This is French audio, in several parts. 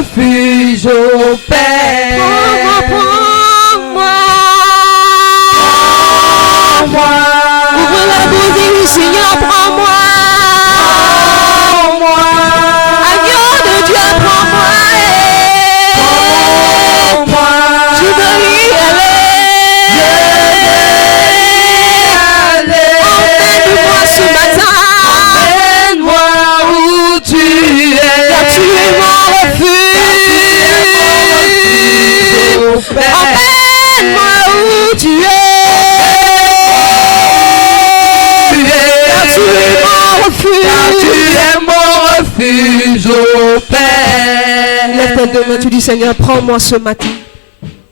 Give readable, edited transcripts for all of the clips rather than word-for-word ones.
refuge au Père. Prends-moi. Prends-moi. Ouvre la bouche du Seigneur, prends-moi. Prends-moi. Agneau de Dieu, prends-moi. Prends-moi. Tu veux y aller. Emmène-moi ce matin. Emmène-moi où tu es. Car tu es mon refuge. Emmène-moi où tu es. Car tu es mon refuge. Car tu es mon refuge au Père. Lève tes deux mains, tu dis Seigneur, prends-moi ce matin.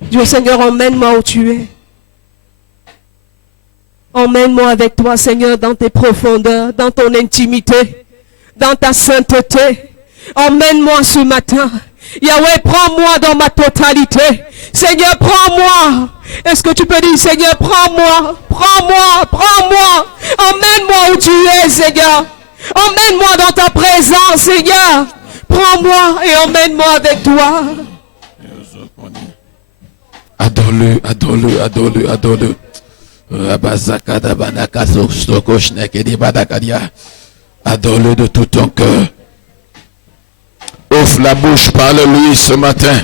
Dieu Seigneur, emmène-moi où tu es. Emmène-moi avec toi Seigneur dans tes profondeurs, dans ton intimité, dans ta sainteté. Emmène-moi ce matin. Yahweh, prends-moi dans ma totalité. Seigneur, prends-moi. Est-ce que tu peux dire Seigneur, prends-moi, prends-moi, prends-moi. Emmène-moi où tu es Seigneur. Emmène-moi dans ta présence Seigneur. Prends-moi et emmène-moi avec toi. Adore-le, adore-le, adore-le, adore-le. Adore-le de tout ton cœur. Ouvre la bouche, parle-lui ce matin.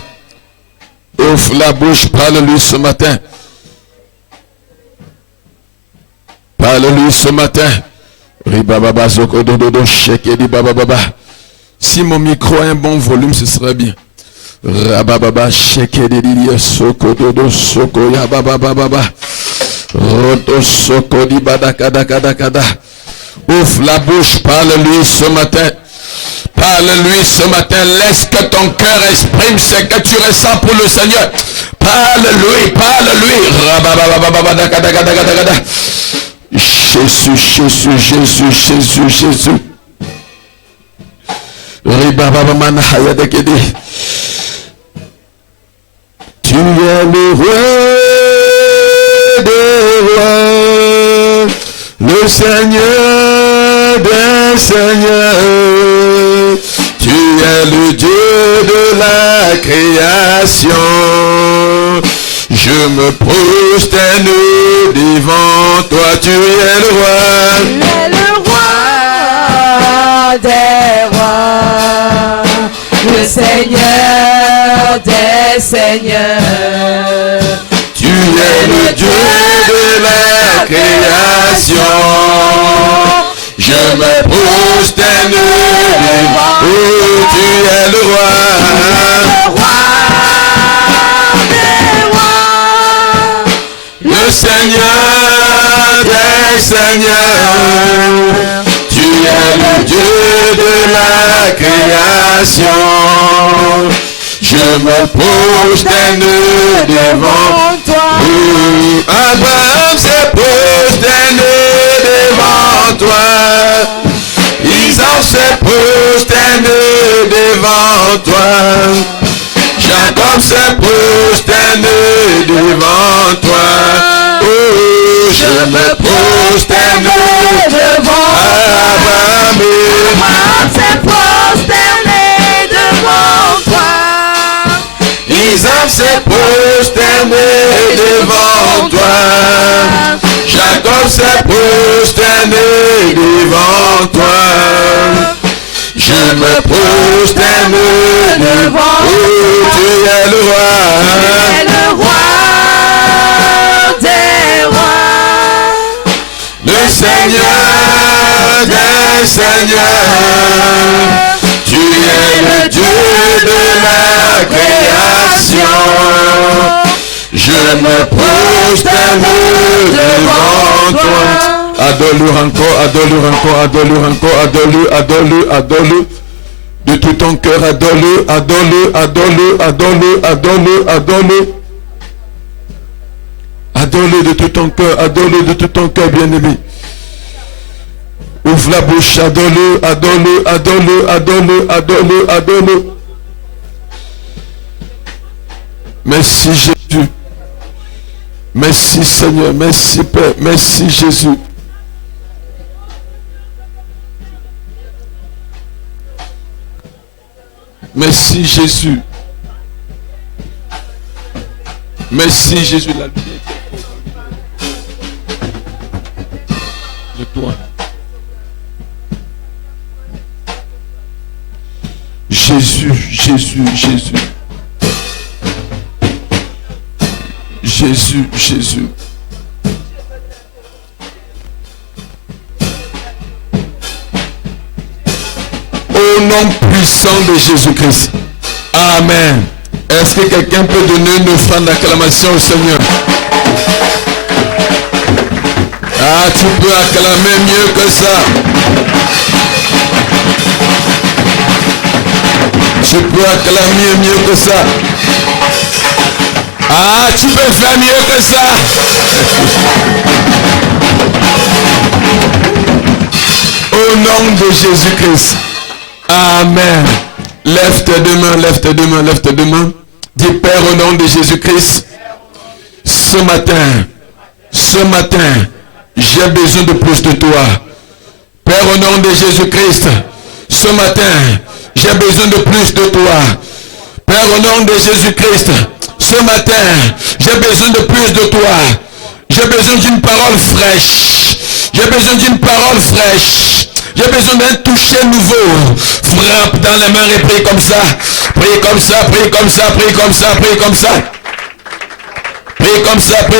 Ouvre la bouche, parle-lui ce matin. Parle-lui ce matin. Si mon micro a un bon volume, ce serait bien. Rabababa shekedi soko dodo soko ya baba baba roto soko di badakadakadakada. Ouvre la bouche, parle-lui ce matin. Parle-lui ce matin. Laisse que ton cœur exprime ce que tu ressens pour le Seigneur. Parle-lui, parle-lui. Rabababababadakadakadakada. Jésus, Jésus, Jésus, Jésus, Jésus. Ribababamana hayadekedi. Tu es le roi des rois, le Seigneur des seigneurs. Tu es le Dieu de la création. Je me prosterne devant toi. Tu es le roi. Tu es le roi des rois, le Seigneur des seigneurs. Tu es le Dieu de la création. Je me prosterne devant. Oh, tu es le roi. Le Seigneur des seigneurs. Tu es le Dieu de la création. Je me prosterne devant toi. Abraham s'est prosterné devant toi. Isaac s'est prosterné devant toi. Jacob s'est prosterné devant toi. Oh, je me prosterne devant Abraham. Abraham s'est prosterné devant toi. Isaac s'est prosterné devant toi. Jacob s'est prosterné devant toi. Je me prosterne devant toi. Oh, tu es le roi. Tu es le roi des rois, Le Seigneur des seigneurs. Tu es le Dieu de la création. Je me prosterne devant toi. Adore-le encore, adore-le encore, adore-le encore, adore-le, adore-le, adore-le. De tout ton cœur, adore-le, adore-le, adore-le, adore-le, adore-le, adore-le. Adore-le de tout ton cœur, adore-le de tout ton cœur, bien-aimé. Ouvre la bouche, adore-le, adore-le, adore-le, adore-le, adore-le, adore-le. Merci Jésus. Merci Seigneur, merci Père, merci Jésus. Merci Jésus. Merci Jésus. La lumière de toi. Jésus, Jésus, Jésus. Jésus, Jésus. Au nom puissant de Jésus-Christ. Amen. Est-ce que quelqu'un peut donner une offrande d'acclamation au Seigneur? Ah, tu peux acclamer mieux que ça. Tu peux acclamer mieux que ça. Ah, tu peux faire mieux que ça. Au nom de Jésus-Christ. Amen. Lève tes deux mains, lève tes deux mains, lève tes deux mains. Dis Père au nom de Jésus-Christ. Ce matin, j'ai besoin de plus de toi. Père au nom de Jésus-Christ. Ce matin, j'ai besoin de plus de toi. Père au nom de Jésus-Christ. Ce matin, j'ai besoin de plus de toi. J'ai besoin d'une parole fraîche. J'ai besoin d'une parole fraîche. J'ai besoin d'un toucher nouveau. Frappe dans les mains et prie comme ça. Prie comme ça, prie comme ça, prie comme ça, prie comme ça. Prie comme ça, prie.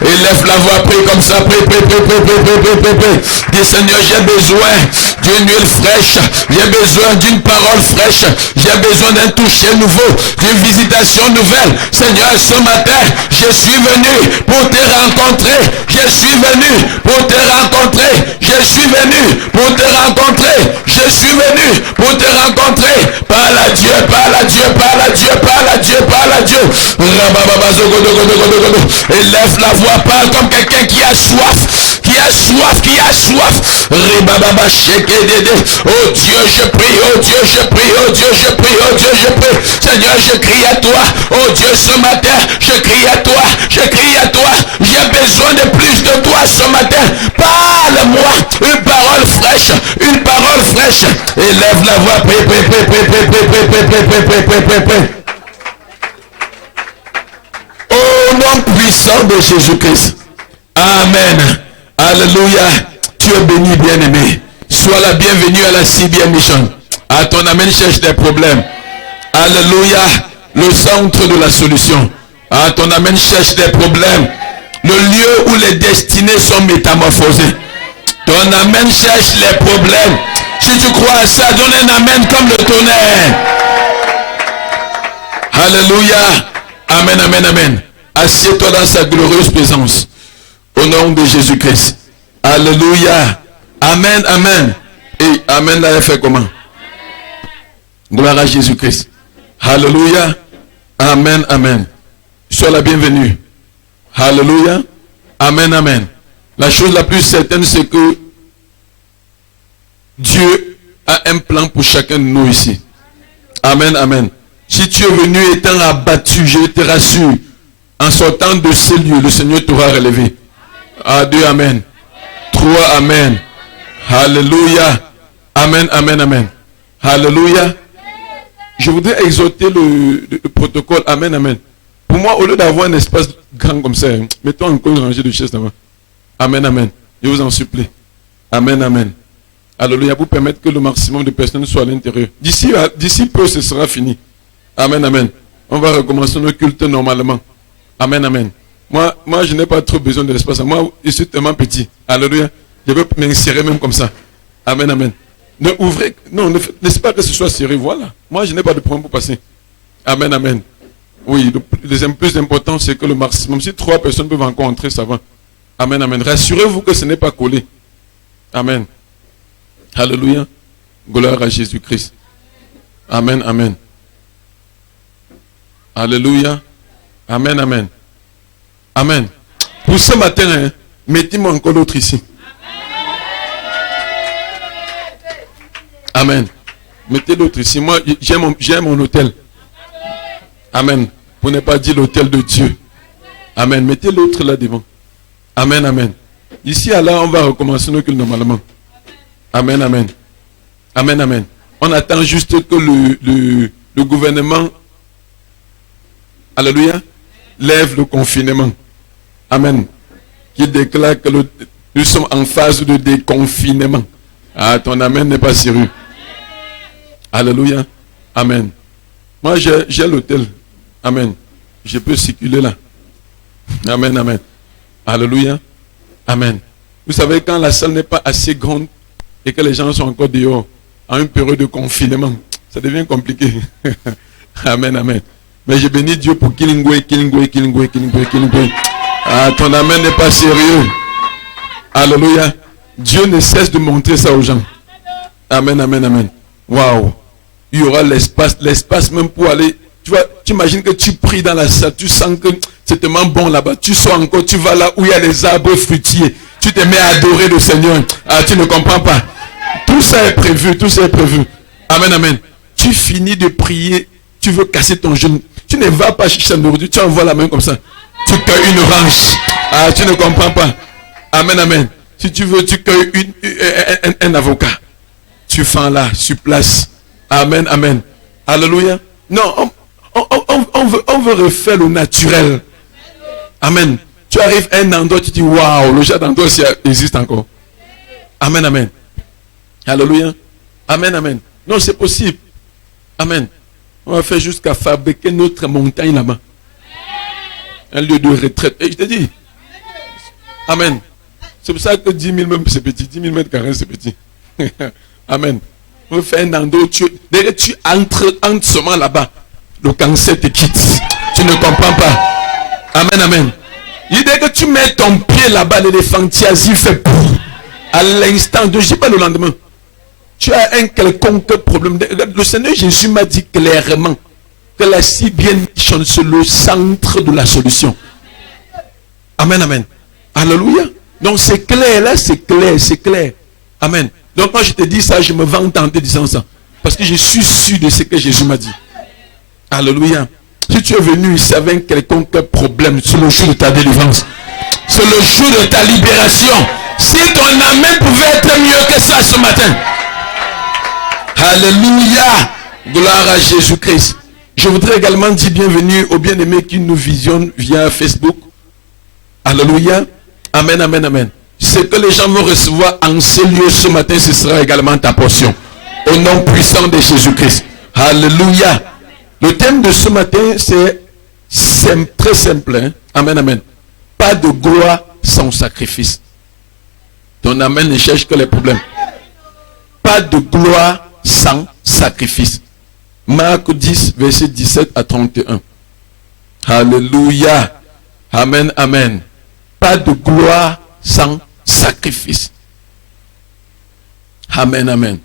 Élève la voix, prie comme ça, prie. Dis Seigneur, j'ai besoin d'une huile fraîche, j'ai besoin d'une parole fraîche, j'ai besoin d'un toucher nouveau, d'une visitation nouvelle. Seigneur, ce matin, je suis venu pour te rencontrer, je suis venu pour te rencontrer, je suis venu pour te rencontrer, je suis venu pour te rencontrer. Parle à Dieu, parle à Dieu, parle à Dieu, parle à Dieu, parle à Dieu. Élève la voix, parle comme quelqu'un qui a soif, qui a soif, qui a soif. Oh Dieu, je prie, oh Dieu, je prie, oh Dieu, je prie, oh Dieu, je prie. Seigneur, je crie à toi, oh Dieu, ce matin, je crie à toi, je crie à toi. J'ai besoin de plus de toi ce matin. Parle-moi une parole fraîche, une parole fraîche. Élève la voix, prie. Au nom puissant de Jésus-Christ. Amen. Alléluia. Tu es béni, bien-aimé. Sois la bienvenue à la CBN Mission. À ton amen cherche des problèmes. Alléluia. Le centre de la solution. À ton amen cherche des problèmes. Le lieu où les destinées sont métamorphosées. Ton amen cherche les problèmes. Si tu crois à ça, donne un amen comme le tonnerre. Alléluia. Amen, amen, amen. Assieds-toi dans sa glorieuse présence. Au nom de Jésus-Christ. Alléluia. Amen, amen. Et amen, là, elle fait comment? Gloire à Jésus-Christ. Alléluia. Amen, amen. Sois la bienvenue. Alléluia. Amen, amen. La chose la plus certaine, c'est que Dieu a un plan pour chacun de nous ici. Amen, amen. Si tu es venu étant abattu, je te rassure, en sortant de ce lieu, le Seigneur t'aura relevé. À deux, amen. Trois, amen. Alléluia. Amen, amen, amen. Alléluia. Je voudrais exhorter le protocole. Amen, amen. Pour moi, au lieu d'avoir un espace grand comme ça, mettons encore une rangée de chaises devant. Amen, amen. Je vous en supplie. Amen, amen. Alléluia. Pour permettre que le maximum de personnes soient à l'intérieur. D'ici peu, ce sera fini. Amen, amen. On va recommencer nos cultes normalement. Amen, amen. Moi, je n'ai pas trop besoin de l'espace. Moi, je suis tellement petit. Alléluia. Je peux m'insérer même comme ça. Amen, amen. Ne ouvrez, non, ne laissez pas que ce soit serré. Voilà. Moi, je n'ai pas de problème pour passer. Amen, amen. Oui, le plus important, c'est que le maximum, si 3 personnes peuvent encore entrer, ça va. Amen, amen. Rassurez-vous que ce n'est pas collé. Amen. Alléluia. Gloire à Jésus-Christ. Amen, amen. Alléluia. Amen, amen. Amen. Pour ce matin, hein, mettez-moi encore l'autre ici. Amen. Mettez l'autre ici. Moi, j'ai mon hôtel. Amen. Pour ne pas dire l'hôtel de Dieu. Amen. Mettez l'autre là devant. Amen, amen. Ici à là, on va recommencer nos cultes normalement. Amen, amen. Amen, amen. On attend juste que le gouvernement, alléluia, lève le confinement. Amen. Qui déclare que nous sommes en phase de déconfinement. Ah, ton amen n'est pas sérieux. Alléluia. Amen. Moi, j'ai l'hôtel. Amen. Je peux circuler là. Amen, amen. Alléluia. Amen. Vous savez, quand la salle n'est pas assez grande et que les gens sont encore dehors, en une période de confinement, ça devient compliqué. Amen, amen. Mais je bénis Dieu pour Kilingwe. Ah, ton amen n'est pas sérieux. Alléluia. Dieu ne cesse de montrer ça aux gens. Amen, amen, amen. Waouh. Il y aura l'espace même pour aller. Tu vois, tu imagines que tu pries dans la salle, tu sens que c'est tellement bon là-bas. Tu sors encore, tu vas là où il y a les arbres fruitiers. Tu te mets à adorer le Seigneur. Ah, tu ne comprends pas. Tout ça est prévu, tout ça est prévu. Amen, amen. Tu finis de prier, tu veux casser ton genou. Tu ne vas pas chercher la nourriture, tu envoies la main comme ça. Tu cueilles une orange. Ah, tu ne comprends pas. Amen, amen. Si tu veux, tu cueilles un avocat. Tu fends là, sur place. Amen, amen. Alléluia. Non, on veut refaire le naturel. Amen. Tu arrives à un endroit, tu dis, waouh, le genre d'endroit existe encore. Amen, amen. Alléluia. Amen, amen. Non, c'est possible. Amen. On va faire jusqu'à fabriquer notre montagne là-bas. Un lieu de retraite. Et je te dis. Amen. C'est pour ça que 10 000 même c'est petit. 10 000 mètres carrés c'est petit. Amen. On va faire un endroit où tu entres seulement là-bas. Le cancer te quitte. Tu ne comprends pas. Amen, amen. Il dit que tu mets ton pied là-bas, l'éléphantiasie fait pouf. À l'instant, je ne dis pas le lendemain. Tu as un quelconque problème. Le Seigneur Jésus m'a dit clairement que la si bien c'est le centre de la solution. Amen, amen. Alléluia. Donc c'est clair, là c'est clair, c'est clair. Amen. Donc quand je te dis ça, je me vante en te disant ça. Parce que je suis sûr de ce que Jésus m'a dit. Alléluia. Si tu es venu ici avec un quelconque problème, c'est le jour de ta délivrance. C'est le jour de ta libération. Si ton amen pouvait être mieux que ça ce matin. Alléluia. Gloire à Jésus-Christ. Je voudrais également dire bienvenue aux bien-aimés qui nous visionnent via Facebook. Alléluia. Amen, amen, amen. Ce que les gens vont recevoir en ces lieux ce matin, ce sera également ta portion. Au nom puissant de Jésus-Christ. Alléluia. Le thème de ce matin, c'est très simple. Hein? Amen, amen. Pas de gloire sans sacrifice. Ton amen ne cherche que les problèmes. Pas de gloire sans sacrifice. Marc 10, verset 17 à 31. Alléluia. Amen, amen. Pas de gloire sans sacrifice. Amen, amen.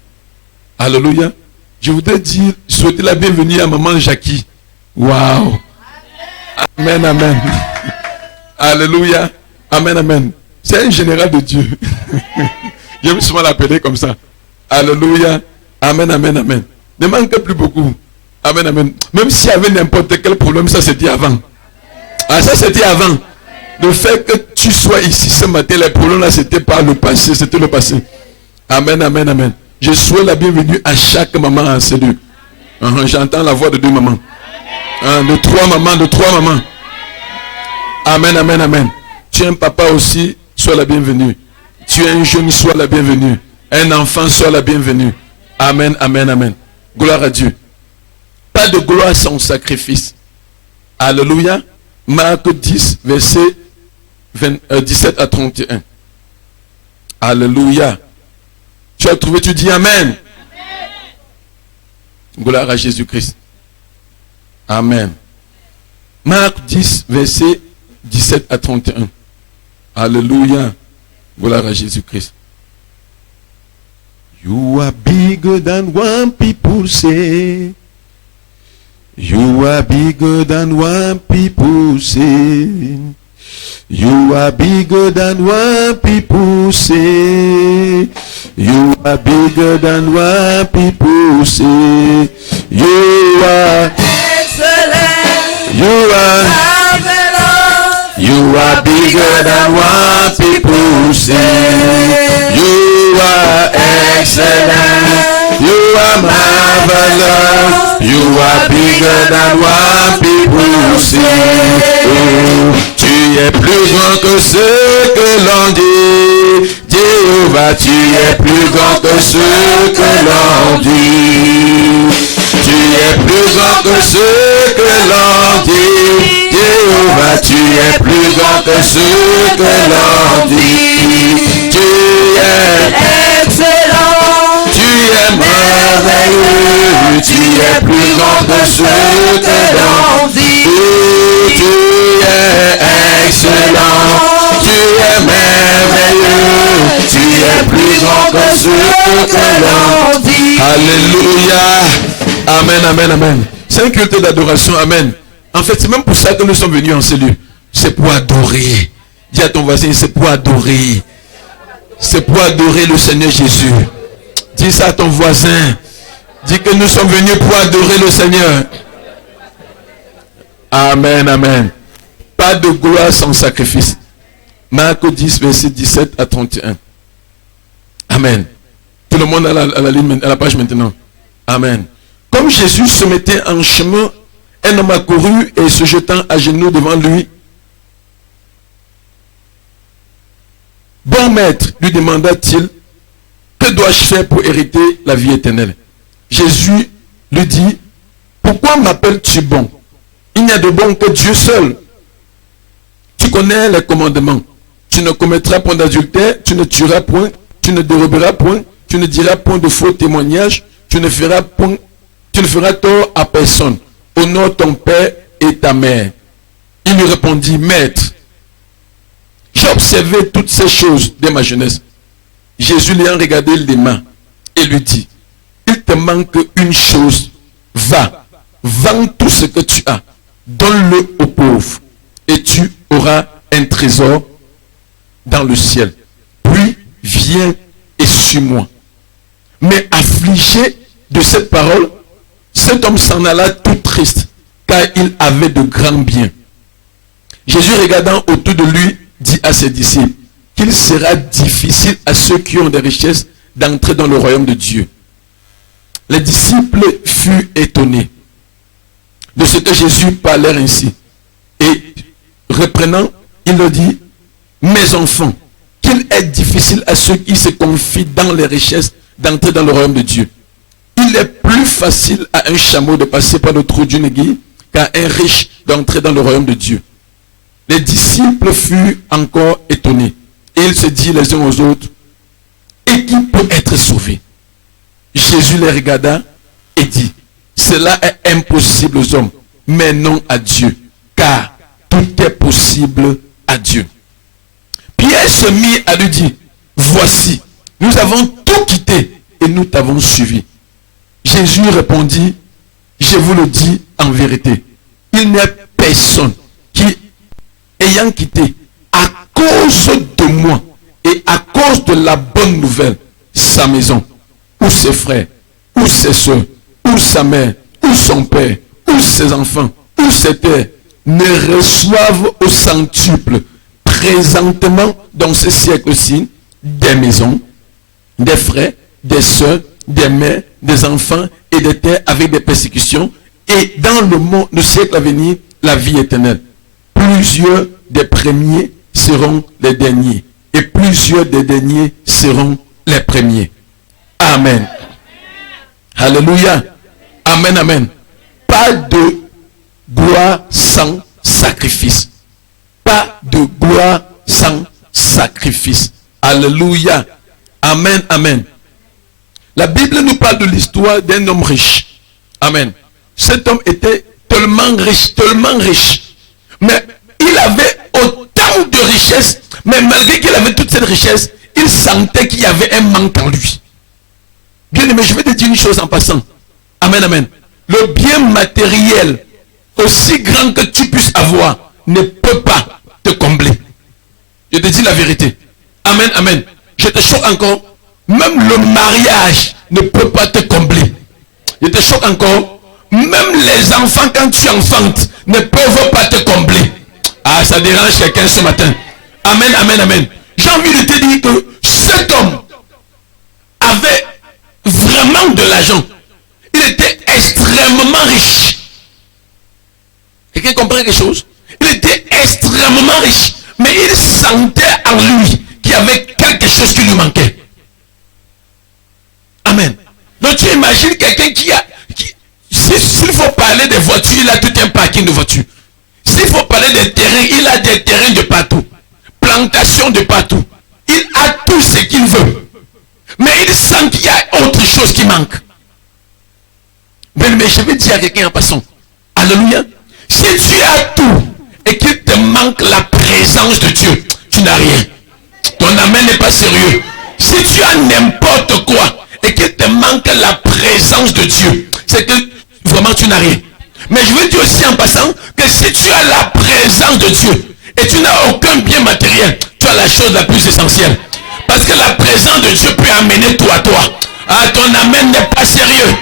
Alléluia. Je voudrais souhaiter la bienvenue à maman Jackie. Waouh. Amen, amen. Alléluia. Amen, amen. C'est un général de Dieu. J'aime souvent l'appeler comme ça. Alléluia. Amen, amen, amen. Ne manque plus beaucoup. Amen, amen. Même s'il y avait n'importe quel problème, ça c'était avant. Ah, ça c'était avant. Le fait que tu sois ici ce matin, les problèmes là, c'était pas le passé, c'était le passé. Amen, amen, amen. Je souhaite la bienvenue à chaque maman en ces lieux. J'entends la voix de 2 mamans. De 3 mamans, de 3 mamans. Amen, amen, amen. Tu es un papa aussi, sois la bienvenue. Tu es un jeune, sois la bienvenue. Un enfant, sois la bienvenue. Amen, amen, amen. Gloire à Dieu. Pas de gloire sans sacrifice. Alléluia. Marc 10, verset 17 à 31. Alléluia. Tu as trouvé, tu dis Amen. Amen. Gloire à Jésus-Christ. Amen. Marc 10, verset 17 à 31. Alléluia. Gloire à Jésus-Christ. You are bigger than what people say. You are bigger than what people say. You are bigger than what people say. You are bigger than what people say. You are excellent. You are marvelous. You are bigger bigger than what people say. You are excellent. You are marvelous. You are bigger than what people say. Oh, tu es plus grand que ce que l'on dit. Jéhovah, tu es plus grand que ce que l'on dit. Tu es plus grand que ce que l'on dit. Jéhovah, tu es plus grand que ce que l'on dit. Tu es excellent. Tu es merveilleux. Tu es plus grand que ce que l'on dit. Tu es excellent. Tu es merveilleux. Tu es plus grand que ce que l'on dit. Alléluia. Amen, amen, amen. C'est un culte d'adoration, amen. En fait, c'est même pour ça que nous sommes venus en cellule. C'est pour adorer. Dis à ton voisin, c'est pour adorer. C'est pour adorer le Seigneur Jésus. Dis ça à ton voisin. Dis que nous sommes venus pour adorer le Seigneur. Amen, amen. Pas de gloire sans sacrifice. Marc 10, verset 17 à 31. Amen. Tout le monde à la ligne, à la page maintenant. Amen. Comme Jésus se mettait en chemin, un homme accourut et se jetant à genoux devant lui. Bon maître, lui demanda-t-il, que dois-je faire pour hériter la vie éternelle? Jésus lui dit, pourquoi m'appelles-tu bon? Il n'y a de bon que Dieu seul. Tu connais les commandements. Tu ne commettras point d'adultère, tu ne tueras point, tu ne déroberas point, tu ne diras point de faux témoignages, tu ne feras tort à personne. Honore ton père et ta mère. Il lui répondit, maître, j'ai observé toutes ces choses dès ma jeunesse. Jésus lui a regardé les mains et lui dit, il te manque une chose. Va, vends tout ce que tu as, donne-le aux pauvres et tu auras un trésor dans le ciel. Puis viens et suis-moi. Mais affligé de cette parole, cet homme s'en alla tout triste, car il avait de grands biens. Jésus, regardant autour de lui, dit à ses disciples qu'il sera difficile à ceux qui ont des richesses d'entrer dans le royaume de Dieu. Les disciples furent étonnés de ce que Jésus parlait ainsi. Et reprenant, il leur dit, mes enfants, qu'il est difficile à ceux qui se confient dans les richesses d'entrer dans le royaume de Dieu. Il est plus facile à un chameau de passer par le trou d'une aiguille qu'à un riche d'entrer dans le royaume de Dieu. Les disciples furent encore étonnés. Et ils se dirent les uns aux autres, et qui peut être sauvé? Jésus les regarda et dit, cela est impossible aux hommes, mais non à Dieu, car tout est possible à Dieu. Pierre se mit à lui dire, voici, nous avons tout quitté et nous t'avons suivi. Jésus répondit, je vous le dis en vérité, il n'y a personne qui, ayant quitté à cause de moi et à cause de la bonne nouvelle, sa maison, ou ses frères, ou ses soeurs, ou sa mère, ou son père, ou ses enfants, ou ses terres, ne reçoivent au centuple présentement dans ce siècle-ci des maisons, des frères, des soeurs, des mères, des enfants et des terres avec des persécutions, et dans le siècle à venir, la vie éternelle. Plusieurs des premiers seront les derniers, et plusieurs des derniers seront les premiers. Amen. Alléluia. Amen, amen. Pas de gloire sans sacrifice. Pas de gloire sans sacrifice. Alléluia. Amen, amen. La Bible nous parle de l'histoire d'un homme riche. Amen. Cet homme était tellement riche. Mais il avait autant de richesses, mais malgré qu'il avait toute cette richesse, il sentait qu'il y avait un manque en lui. Bien aimé, je vais te dire une chose en passant. Amen, amen. Le bien matériel, aussi grand que tu puisses avoir, ne peut pas te combler. Je te dis la vérité. Amen, amen. Je te choque encore. Même le mariage ne peut pas te combler. Je te choque encore. Même les enfants, quand tu enfantes, ne peuvent pas te combler. Ah, ça dérange quelqu'un ce matin. Amen, amen, amen. J'ai envie de te dire que cet homme avait vraiment de l'argent. Il était extrêmement riche. Quelqu'un comprend quelque chose? Il était extrêmement riche. Mais il sentait en lui qu'il y avait quelque chose qui lui manquait. Amen. Donc tu imagines quelqu'un s'il faut parler des voitures, il a tout un parking de voitures. S'il faut parler des terrains, il a des terrains de partout. Plantation de partout. Il a tout ce qu'il veut. Mais il sent qu'il y a autre chose qui manque. Mais je vais dire à quelqu'un en passant. Alléluia. Si tu as tout et qu'il te manque la présence de Dieu, tu n'as rien. Ton amen n'est pas sérieux. Si tu as n'importe quoi et qu'il te manque la présence de Dieu, c'est que vraiment tu n'as rien. Mais je veux dire aussi en passant que si tu as la présence de Dieu et tu n'as aucun bien matériel, tu as la chose la plus essentielle. Parce que la présence de Dieu peut amener tout à toi. Ah, ton amen n'est pas sérieux.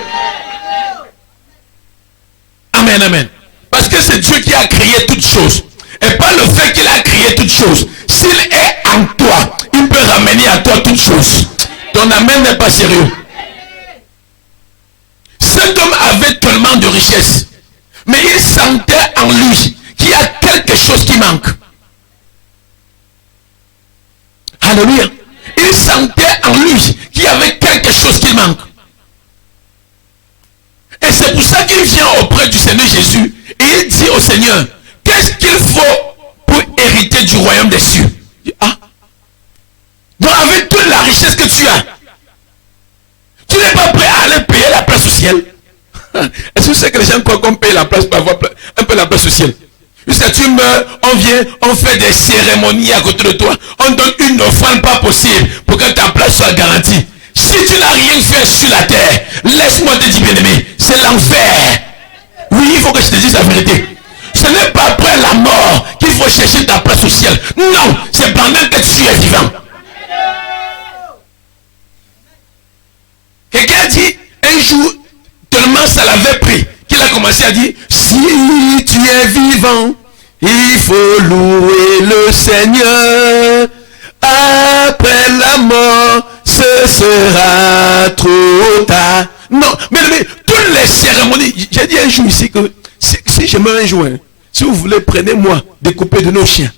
Amen, amen. Parce que c'est Dieu qui a créé toutes choses. Et pas le fait qu'il a créé toutes choses. S'il est en toi, il peut ramener à toi toutes choses. Ton amen n'est pas sérieux. Cet homme avait tellement de richesses. Mais il sentait en lui qu'il y a quelque chose qui manque. Alléluia. Il sentait en lui qu'il y avait quelque chose qui manque. Et c'est pour ça qu'il vient auprès du Seigneur Jésus et il dit au Seigneur, qu'est-ce qu'il faut pour hériter du royaume des cieux? Ah. Donc avec toute la richesse que tu as, tu n'es pas prêt à aller payer la place au ciel? Est-ce que tu sais que les gens croient qu'on paye la place pour avoir un peu la place au ciel? Jusqu'à tu meurs, on vient, on fait des cérémonies à côté de toi, on donne une offrande pas possible pour que ta place soit garantie. Si tu n'as rien fait sur la terre, laisse-moi te dire, bien-aimé, c'est l'enfer. Oui, il faut que je te dise la vérité. Ce n'est pas après la mort qu'il faut chercher ta place au ciel. Non, c'est pendant que tu es vivant. Quelqu'un a dit, un jour, tellement ça l'avait pris, qu'il a commencé à dire, si tu es vivant, il faut louer le Seigneur. Après la mort, ce sera trop tard. Non, mais toutes les cérémonies, j'ai dit un jour ici que si je meurs un jour, hein, si vous voulez, prenez-moi, découpez de nos chiens.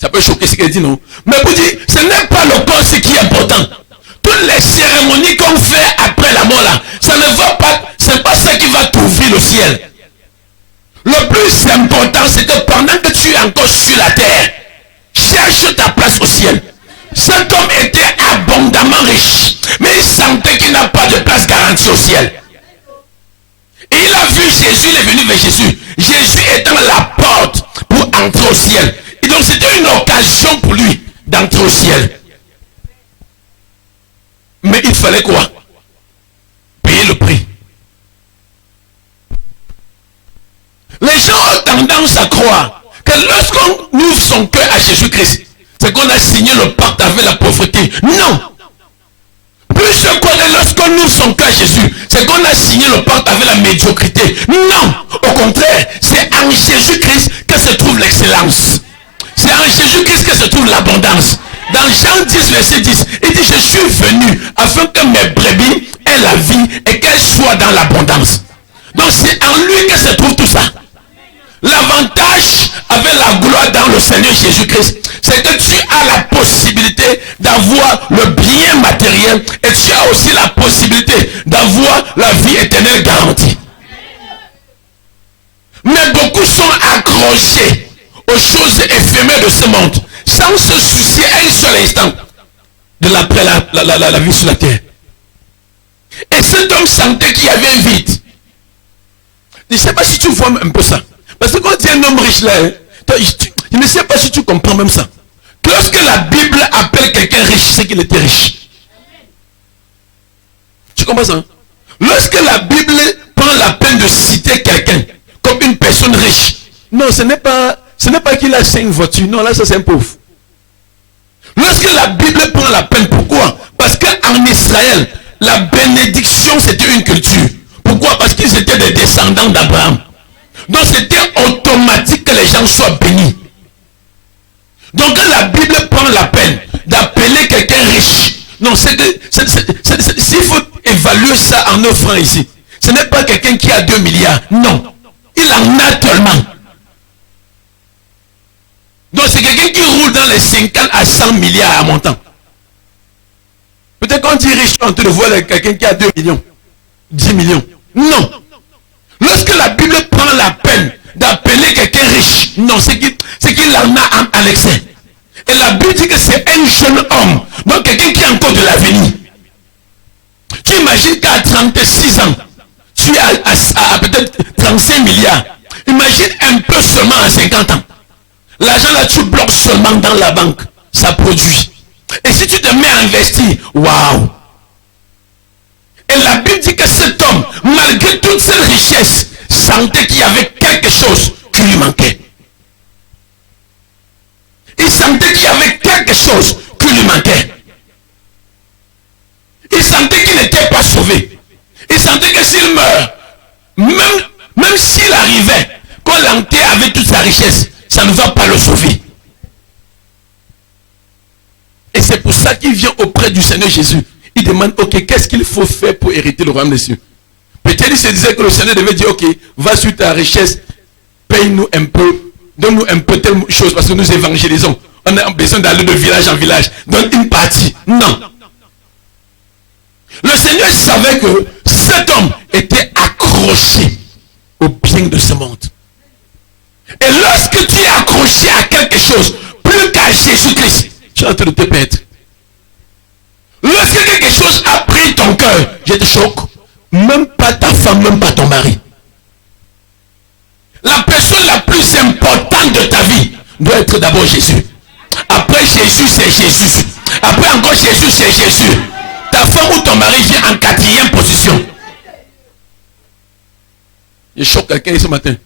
Ça peut choquer ce qu'elle dit, non? Mais vous dites, ce n'est pas le corps ce qui est important. Toutes les cérémonies qu'on fait après la mort là, ça ne va pas, c'est pas ça qui va t'ouvrir le ciel. Le plus important, c'est que pendant que tu es encore sur la terre, cherche ta place au ciel. Cet homme était abondamment riche, mais il sentait qu'il n'a pas de place garantie au ciel. Et il a vu Jésus, il est venu vers Jésus. Jésus étant la porte pour entrer au ciel. Et donc c'était une occasion pour lui d'entrer au ciel. Mais il fallait quoi? Payer le prix. Les gens ont tendance à croire que lorsqu'on ouvre son cœur à Jésus-Christ, c'est qu'on a signé le pacte avec la pauvreté. Non. Plus que lorsqu'on ouvre son cœur à Jésus, c'est qu'on a signé le pacte avec la médiocrité. Non. Au contraire, c'est en Jésus-Christ que se trouve l'excellence. C'est en Jésus-Christ que se trouve l'abondance. Dans Jean 10, verset 10, il dit, je suis venu afin que mes brebis aient la vie et qu'elles soient dans l'abondance. Donc c'est en lui que se trouve tout ça. L'avantage avec la gloire dans le Seigneur Jésus-Christ, c'est que tu as la possibilité d'avoir le bien matériel et tu as aussi la possibilité d'avoir la vie éternelle garantie. Mais beaucoup sont accrochés aux choses éphémères de ce monde, sans se soucier un seul instant de l'après la vie sur la terre. Et cet homme sentait qu'il y avait un vide. Je ne sais pas si tu vois un peu ça. Parce que quand tu es un homme riche là, je ne sais pas si tu comprends même ça. Lorsque la Bible appelle quelqu'un riche, c'est qu'il était riche. Tu comprends ça? Lorsque la Bible prend la peine de citer quelqu'un comme une personne riche, non, ce n'est pas qu'il a 5 voitures. Non, là, ça c'est un pauvre. Lorsque la Bible prend la peine, pourquoi? Parce qu'en Israël, la bénédiction, c'était une culture. Pourquoi? Parce qu'ils étaient des descendants d'Abraham. Donc c'était automatique que les gens soient bénis. Donc quand la Bible prend la peine d'appeler quelqu'un riche, non, s'il faut évaluer ça en 9 francs ici, ce n'est pas quelqu'un qui a 2 milliards, non. Il en a tellement. Donc c'est quelqu'un qui roule dans les 50 à 100 milliards à montant. Peut-être qu'on dit riche, on te voit quelqu'un qui a 2 millions, 10 millions. Non. Lorsque la Bible prend la peine d'appeler quelqu'un riche, non, c'est qu'il en a en excès. Et la Bible dit que c'est un jeune homme, donc quelqu'un qui a encore de l'avenir. Tu imagines qu'à 36 ans, tu as peut-être 35 milliards. Imagine un peu seulement à 50 ans. L'argent là, tu bloques seulement dans la banque. Ça produit. Et si tu te mets à investir, waouh! Et la Bible dit que cet homme, malgré toute cette richesse, sentait qu'il y avait quelque chose qui lui manquait. Il sentait qu'il y avait quelque chose qui lui manquait. Il sentait qu'il n'était pas sauvé. Il sentait que s'il meurt, même s'il arrivait, qu'on l'enterre avec toute sa richesse, ça ne va pas le sauver. Et c'est pour ça qu'il vient auprès du Seigneur Jésus. Il demande, ok, qu'est-ce qu'il faut faire pour hériter le royaume des cieux? Peut-être il se disait que le Seigneur devait dire, ok, va sur ta richesse, paye-nous un peu, donne-nous un peu telle chose, parce que nous évangélisons. On a besoin d'aller de village en village. Donne une partie. Non. Le Seigneur savait que cet homme était accroché au bien de ce monde. Et lorsque tu es accroché à quelque chose, plus qu'à Jésus-Christ, tu es en train de te perdre. Lorsque quelque chose a pris ton cœur, je te choque. Même pas ta femme, même pas ton mari. La personne la plus importante de ta vie doit être d'abord Jésus. Après Jésus, c'est Jésus. Après encore Jésus, c'est Jésus. Ta femme ou ton mari vient en 4e position. Je choque quelqu'un ce matin.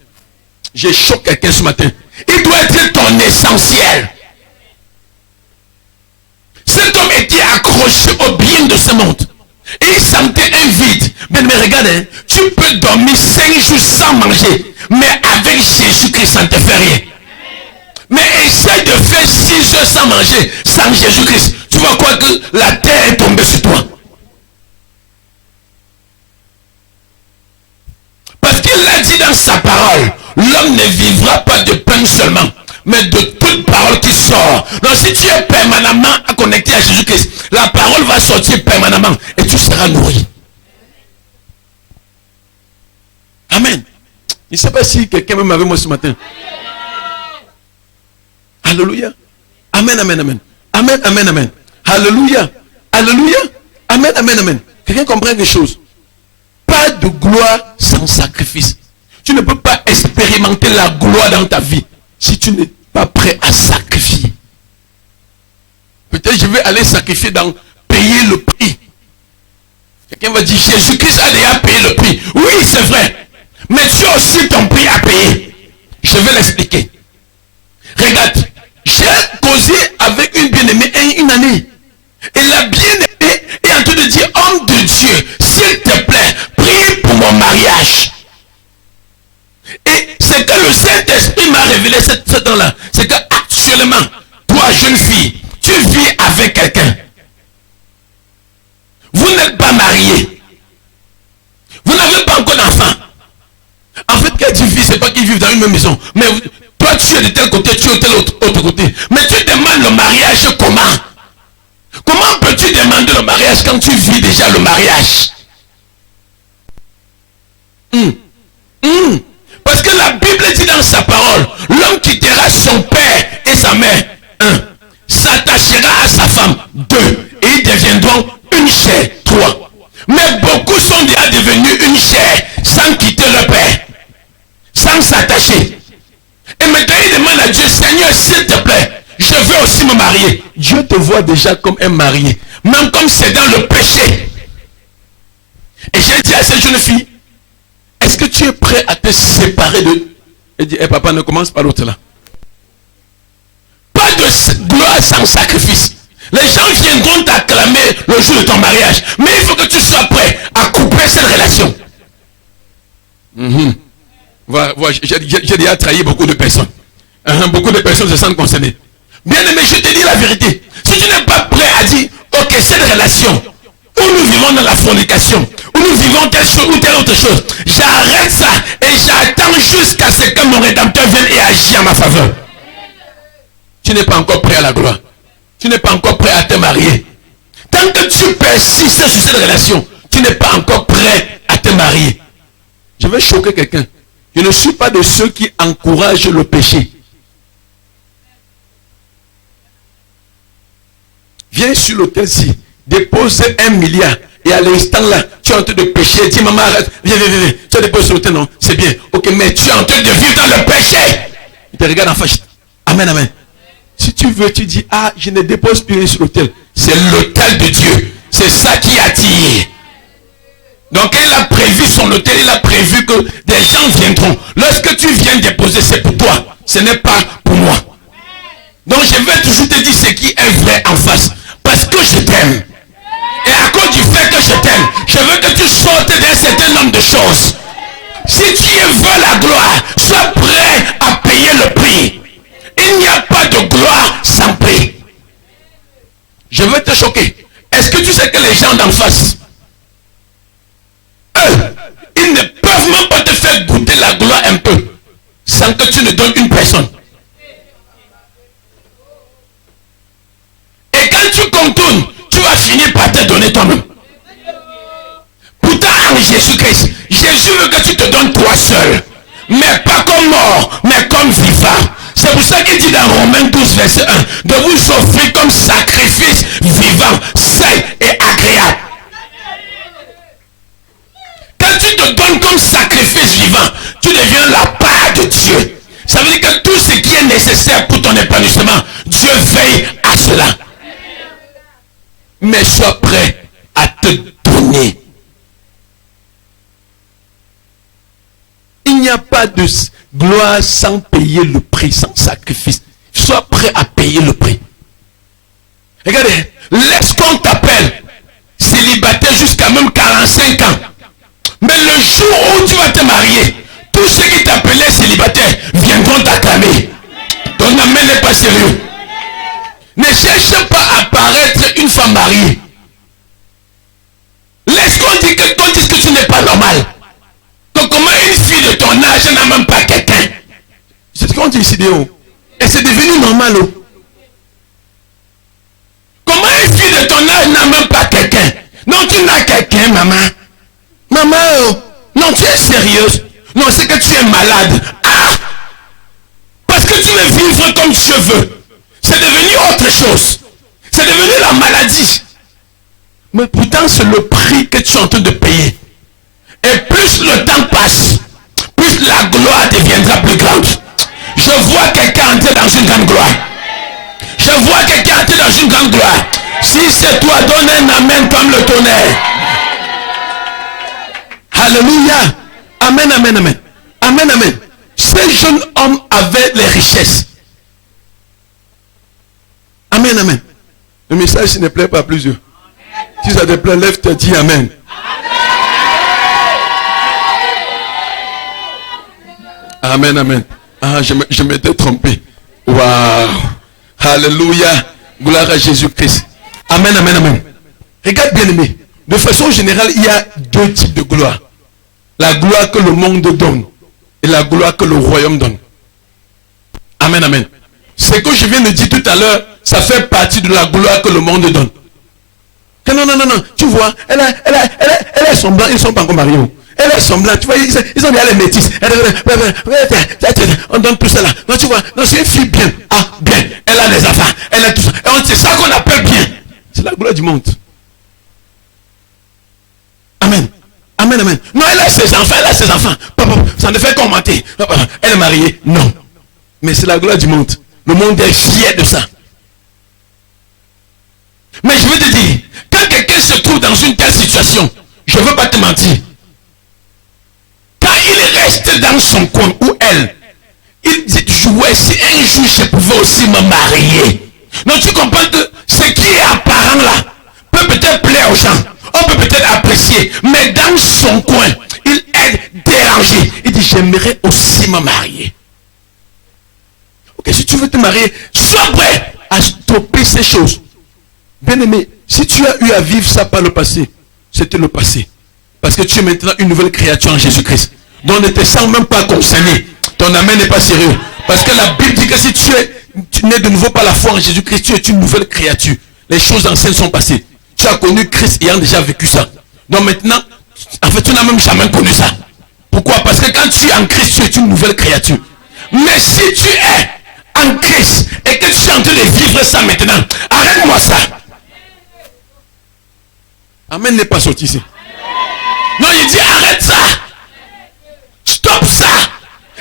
Je choque quelqu'un ce matin. Il doit être ton essentiel. Cet homme était accroché au bien de ce monde. Et il sentait un vide. Mais regarde, hein, tu peux dormir 5 jours sans manger. Mais avec Jésus-Christ, ça ne te fait rien. Mais essaye de faire 6 heures sans manger, sans Jésus-Christ. Tu vas croire que la terre est tombée sur toi. Parce qu'il l'a dit dans sa parole, l'homme ne vivra pas de pain seulement, mais de toute parole qui sort. Donc si tu es permanemment connecté à Jésus-Christ, la parole va sortir permanemment et tu seras nourri. Amen. Je ne sais pas si quelqu'un même avec moi ce matin. Alléluia. Amen, amen, amen. Amen, amen, amen. Alléluia. Alléluia. Amen, amen, amen. Quelqu'un comprend quelque chose? Pas de gloire sans sacrifice. Tu ne peux pas expérimenter la gloire dans ta vie si tu n'es pas prêt à sacrifier. Peut-être je vais aller sacrifier dans payer le prix. Quelqu'un va dire, Jésus-Christ a déjà payé le prix. Oui, c'est vrai. Mais tu as aussi ton prix à payer. Je vais l'expliquer. Regarde, j'ai causé avec une bien-aimée une année. Et la bien-aimée est en train de dire, homme de Dieu, s'il te plaît, prie pour mon mariage. Et c'est que le Saint-Esprit m'a révélé ce temps-là. C'est que actuellement, toi, jeune fille, tu vis avec quelqu'un. Vous n'êtes pas marié. Vous n'avez pas encore d'enfant. En fait, quand tu vis, c'est pas qu'ils vivent dans une même maison. Mais toi, tu es de tel côté, tu es de tel autre côté. Mais tu demandes le mariage comment? Comment peux-tu demander le mariage quand tu vis déjà le mariage? Parce que la Bible dit dans sa parole, l'homme quittera son père et sa mère, 1, s'attachera à sa femme, 2, et ils deviendront une chair, 3. Mais beaucoup sont déjà devenus une chair sans quitter leur père, sans s'attacher. Et maintenant il demande à Dieu, Seigneur, s'il te plaît, je veux aussi me marier. Dieu te voit déjà comme un marié, même comme c'est dans le péché. Et j'ai dit à cette jeune fille, est-ce que tu es prêt à te séparer de... Elle dit, papa, ne commence pas l'autre là. Pas de gloire sans sacrifice. Les gens viendront t'acclamer le jour de ton mariage. Mais il faut que tu sois prêt à couper cette relation. Voilà, j'ai déjà trahi beaucoup de personnes. Beaucoup de personnes se sentent concernées. Bien aimé, je te dis la vérité. Si tu n'es pas prêt à dire, ok, cette relation, où nous vivons dans la fornication, où nous vivons telle chose ou telle autre chose, j'arrête ça et j'attends jusqu'à ce que mon Rédempteur vienne et agisse en ma faveur. Tu n'es pas encore prêt à la gloire. Tu n'es pas encore prêt à te marier. Tant que tu persistes sur cette relation, tu n'es pas encore prêt à te marier. Je vais choquer quelqu'un. Je ne suis pas de ceux qui encouragent le péché. Viens sur l'hôtel-ci, dépose 1 milliard et à l'instant là, tu es en train de pécher. Dis maman arrête, viens. Tu déposes sur l'hôtel, non, c'est bien. Ok, mais tu es en train de vivre dans le péché. Il te regarde en face. Amen, amen. Si tu veux, tu dis, ah, je ne dépose plus rien sur l'autel. C'est l'autel de Dieu. C'est ça qui attire. Donc, quand il a prévu son autel, il a prévu que des gens viendront. Lorsque tu viens déposer, c'est pour toi. Ce n'est pas pour moi. Donc, je vais toujours te dire ce qui est vrai en face. Parce que je t'aime. Et à cause du fait que je t'aime, je veux que tu sortes d'un certain nombre de choses. Si tu veux la gloire, sois prêt à payer le prix. Il n'y a pas de gloire sans prix. Je veux te choquer. Est-ce que tu sais que les gens d'en face, eux, ils ne peuvent même pas te faire goûter la gloire un peu sans que tu ne donnes une personne. Et quand tu contournes, tu vas finir par te donner toi-même. Pourtant, en Jésus-Christ, Jésus veut que tu te donnes toi seul. Mais pas comme mort, mais comme vivant. C'est pour ça qu'il dit dans Romains 12, verset 1, de vous offrir comme sacrifice vivant, sain et agréable. Quand tu te donnes comme sacrifice vivant, tu deviens la part de Dieu. Ça veut dire que tout ce qui est nécessaire pour ton épanouissement, Dieu veille à cela. Mais sois prêt à te donner. Il n'y a pas de gloire sans payer le prix, sans sacrifice. Sois prêt à payer le prix. Regardez, laisse qu'on t'appelle célibataire jusqu'à même 45 ans. Mais le jour où tu vas te marier, tous ceux qui t'appelaient célibataire viendront t'acclamer. Ton amen n'est pas sérieux. Ne cherche pas à paraître une femme mariée. Laisse qu'on dise que tu n'es pas normal. Donc comment une fille de ton âge n'a même pas quelqu'un? C'est ce qu'on dit ici, oh. Et c'est devenu normal. Oh. Comment une fille de ton âge n'a même pas quelqu'un? Non, tu n'as quelqu'un, maman. Maman, oh. Non, tu es sérieuse. Non, c'est que tu es malade. Ah! Parce que tu veux vivre comme Dieu veut. C'est devenu autre chose. C'est devenu la maladie. Mais pourtant, c'est le prix que tu es en train de payer. Et plus le temps passe, plus la gloire deviendra plus grande. Je vois quelqu'un entrer dans une grande gloire. Je vois quelqu'un entrer dans une grande gloire. Si c'est toi, donne un amen comme le tonnerre. Alléluia. Amen, amen, amen. Amen, amen. Ces jeunes hommes avaient les richesses. Amen, amen. Le message ne plaît pas à plusieurs. Si ça te plaît, lève-toi, dis amen. Amen, amen. Ah, je m'étais trompé. Waouh. Alléluia. Gloire à Jésus-Christ. Amen, amen, amen. Regarde bien aimé. De façon générale, il y a deux types de gloire. La gloire que le monde donne et la gloire que le royaume donne. Amen, amen. Ce que je viens de dire tout à l'heure, ça fait partie de la gloire que le monde donne. Non, non, non, non. Tu vois, elle est semblante, ils ne sont pas encore mariés. Elle est semblante, tu vois, ils ont déjà les métis. On donne tout ça là. Non, tu vois, non, c'est une fille bien. Ah, bien. Elle a des enfants. Elle a tout ça. Et c'est ça qu'on appelle bien. C'est la gloire du monde. Amen. Amen, amen. Non, elle a ses enfants, elle a ses enfants. Ça ne fait qu'augmenter. Elle est mariée. Non. Mais c'est la gloire du monde. Le monde est fier de ça. Mais je veux te dire, quand quelqu'un se trouve dans une telle situation, je ne veux pas te mentir. Quand il reste dans son coin ou elle, il dit toujours, si un jour je pouvais aussi me marier. Donc tu comprends que ce qui est apparent là peut peut-être plaire aux gens. On peut peut-être apprécier. Mais dans son coin, il est dérangé. Il dit, j'aimerais aussi me marier. Ok, si tu veux te marier, sois prêt à stopper ces choses. Bien aimé, si tu as eu à vivre ça par le passé, c'était le passé. Parce que tu es maintenant une nouvelle créature en Jésus-Christ. Donc ne te sens même pas concerné. Ton amen n'est pas sérieux. Parce que la Bible dit que si tu n'es de nouveau par la foi en Jésus-Christ, tu es une nouvelle créature. Les choses anciennes sont passées. Tu as connu Christ ayant déjà vécu ça. Donc maintenant, en fait, tu n'as même jamais connu ça. Pourquoi? Parce que quand tu es en Christ, tu es une nouvelle créature. Mais si tu es en Christ et que tu es en train de vivre ça maintenant, arrête-moi ça. Amen n'est pas sorti ici. Non, il dit arrête ça. Stop ça.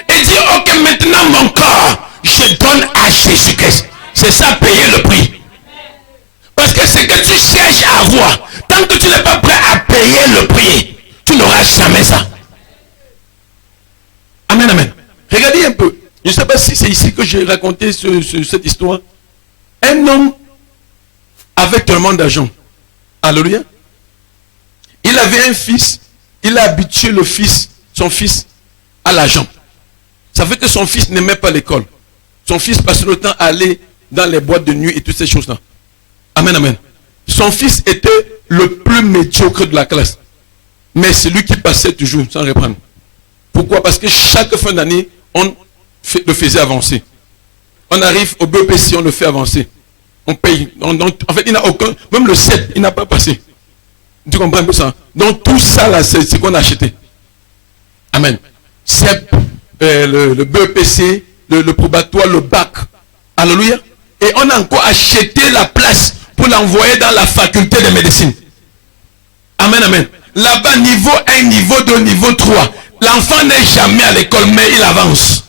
Et dit ok, maintenant mon corps, je donne à Jésus-Christ. C'est ça, payer le prix. Parce que ce que tu cherches à avoir, tant que tu n'es pas prêt à payer le prix, tu n'auras jamais ça. Amen, amen. Regardez un peu. Je ne sais pas si c'est ici que j'ai raconté cette histoire. Un homme avec tellement d'argent. Alléluia. Il avait un fils. Il a habitué son fils à l'argent. Ça fait que son fils n'aimait pas l'école. Son fils passait le temps à aller dans les boîtes de nuit et toutes ces choses-là. Amen, amen. Son fils était le plus médiocre de la classe. Mais c'est lui qui passait toujours sans reprendre. Pourquoi? Parce que chaque fin d'année, on le faisait avancer. On arrive au BEPC, on le fait avancer. On paye. En fait, il n'a aucun... Même le 7, il n'a pas passé. Tu comprends un peu ça? Donc tout ça, là, c'est ce qu'on a acheté. Amen. CEP, le BEPC, le probatoire, le bac. Alléluia. Et on a encore acheté la place pour l'envoyer dans la faculté de médecine. Amen, amen. Là-bas, niveau 1, niveau 2, niveau 3. L'enfant n'est jamais à l'école, mais il avance.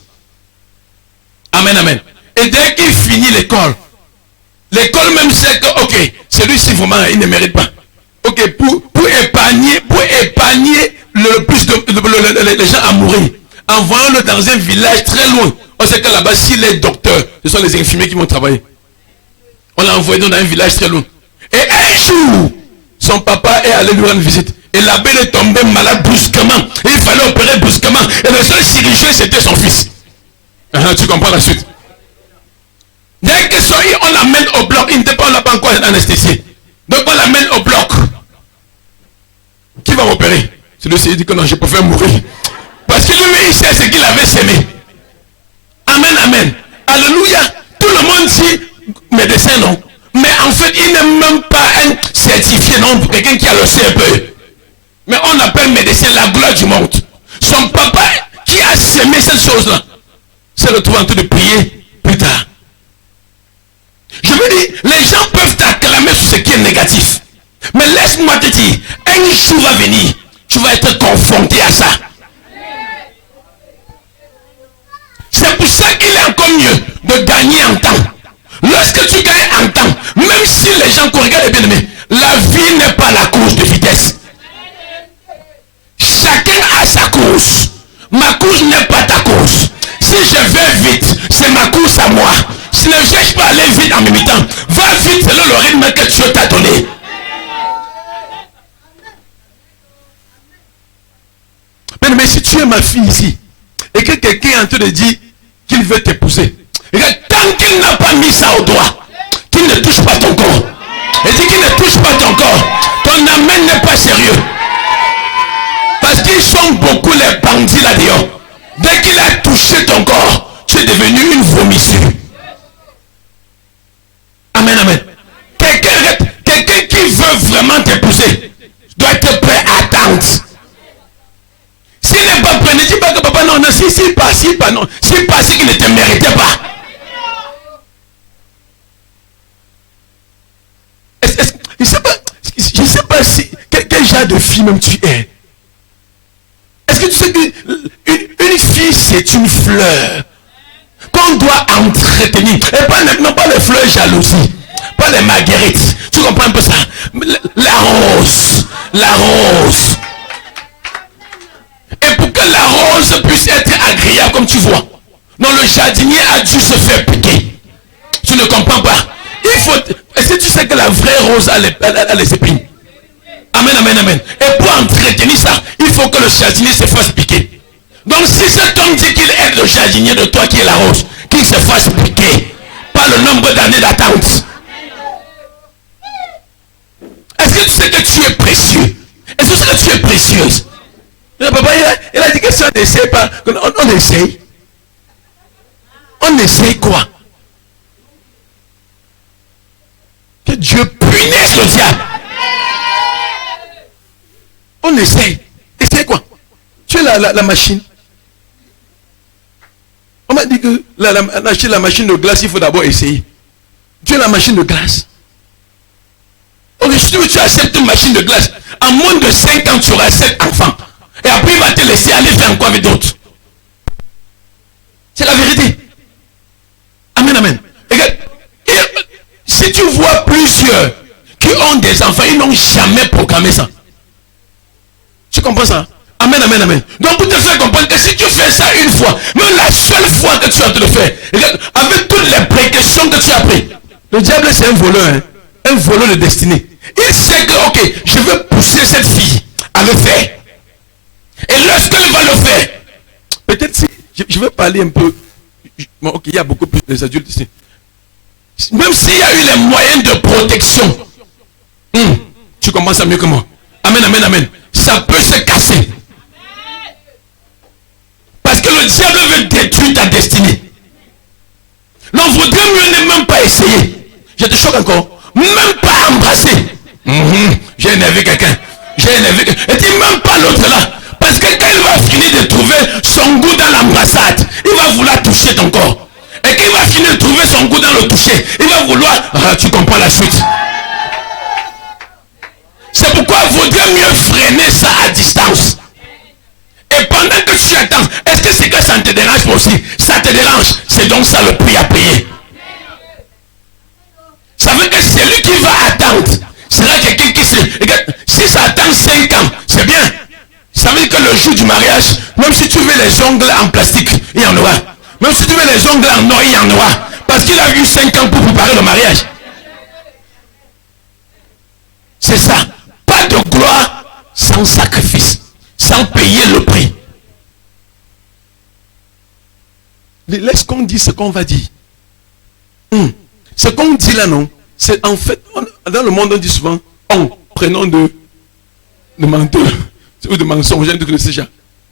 Amen, amen. Et dès qu'il finit l'école même sait que, ok, celui-ci vraiment, il ne mérite pas. Ok, pour épargner le plus les gens à mourir, envoyons-le dans un village très loin. On sait que là-bas, si les docteurs, ce sont les infirmiers qui vont travailler. On l'a envoyé dans un village très loin. Et un jour, son papa est allé lui rendre visite. Et l'abbé est tombé malade brusquement. Et il fallait opérer brusquement. Et le seul chirurgien, c'était son fils. Tu comprends la suite? Dès que on l'amène au bloc, il n'était pas, on l'a pas encore anesthésié. Donc on l'amène au bloc. Qui va opérer? Celui-ci il dit que non, je préfère mourir. Parce que lui, il sait ce qu'il avait semé. Amen, amen. Alléluia. Tout le monde dit médecin, non. Mais en fait, il n'est même pas un certifié, non, pour quelqu'un qui a le CEPE. Mais on appelle médecin la gloire du monde. Son papa qui a semé cette chose-là, c'est le trouve en train de prier plus tard. Je veux dire, les gens peuvent t'acclamer sur ce qui est négatif. Mais laisse-moi te dire, un jour va venir, tu vas être confronté à ça. C'est pour ça qu'il est encore mieux de gagner en temps. Lorsque tu gagnes en temps, même si les gens regardent bien aimé, la vie n'est pas la course de vitesse. Chacun a sa course. Ma course n'est pas ta course. Si je vais vite, c'est ma course à moi. Si ne cherche pas à aller vite en même temps, va vite selon le rythme que Dieu t'a donné. Mais si tu es ma fille ici, et que quelqu'un est en train de dire qu'il veut t'épouser, et que tant qu'il n'a pas mis ça au doigt, qu'il ne touche pas ton corps, et dit qu'il ne touche pas ton corps, ton amen n'est pas sérieux. Parce qu'ils sont beaucoup les bandits là-dehors. Dès qu'il a touché ton corps, tu es devenu une vomissure. Amen, amen. Quelqu'un qui veut vraiment t'épouser doit être prêt à attendre. S'il n'est pas prêt, ne dis pas que papa, non, si pas, non. S'il pas, c'est qu'il ne te méritait pas. Je ne sais pas si, quel genre de fille même tu es. Est-ce que tu sais qu'une fille, c'est une fleur qu'on doit entretenir. Et pas maintenant, pas les fleurs jalousie, pas les marguerites. Tu comprends un peu ça? La rose. La rose. Et pour que la rose puisse être agréable, comme tu vois, non, le jardinier a dû se faire piquer. Tu ne comprends pas. Il faut. Est-ce que tu sais que la vraie rose a les épines? Amen, amen, amen. Et pour entretenir ça, il faut que le jardinier se fasse piquer. Donc si cet homme dit qu'il est le jardinier de toi qui est la rose, qu'il se fasse piquer par le nombre d'années d'attente. Est-ce que tu sais que tu es précieux? Est-ce que tu sais que tu es précieuse? Papa, il a dit que si on n'essaye pas, on essaye. On essaye quoi? Que Dieu punisse le diable. On essaye. Essaye quoi? Tu es la machine. On m'a dit que acheter la machine de glace, il faut d'abord essayer. Tu es la machine de glace. Donc si tu acceptes une machine de glace, en moins de 5 ans, tu auras 7 enfants. Et après, il va te laisser aller faire quoi avec d'autres? C'est la vérité. Amen, amen. Et si tu vois plusieurs qui ont des enfants, ils n'ont jamais programmé ça. Tu comprends ça? Amen, amen, amen. Donc pour te faire comprendre que si tu fais ça une fois, même la seule fois que tu as te le faire, avec toutes les précautions que tu as prises, le diable c'est un voleur, hein? Un voleur de destinée. Il sait que, ok, je vais pousser cette fille à le faire. Et lorsqu'elle va le faire, peut-être si, je vais parler un peu, bon, ok, il y a beaucoup plus d'adultes ici. Même s'il y a eu les moyens de protection, tu comprends ça mieux que moi. Amen, amen, amen. Ça peut se casser. Parce que le diable veut détruire ta destinée. Non, vaudrait mieux ne même pas essayer. Je te choque encore. Même pas embrasser. J'ai énervé quelqu'un. Et dis même pas l'autre là. Parce que quand il va finir de trouver son goût dans l'embrassade, il va vouloir toucher ton corps. Et quand il va finir de trouver son goût dans le toucher, il va vouloir... Ah, tu comprends la suite. C'est pourquoi il vaudrait mieux freiner ça à distance. Et pendant que tu attends, est-ce que c'est que ça ne te dérange pas aussi? Ça te dérange. C'est donc ça le prix à payer. Ça veut que celui qui va attendre sera quelqu'un qui se... Si ça attend 5 ans, c'est bien. Ça veut dire que le jour du mariage, même si tu veux les ongles en plastique, il y en aura. Même si tu veux les ongles en or, il y en aura. Parce qu'il a eu 5 ans pour préparer le mariage. C'est ça. Pas de gloire sans sacrifice, sans payer le prix. Laisse qu'on dise ce qu'on va dire. Ce qu'on dit là, non, c'est en fait, dans le monde on dit souvent, prenons de menteur, ou de mensonge, un truc de ce genre.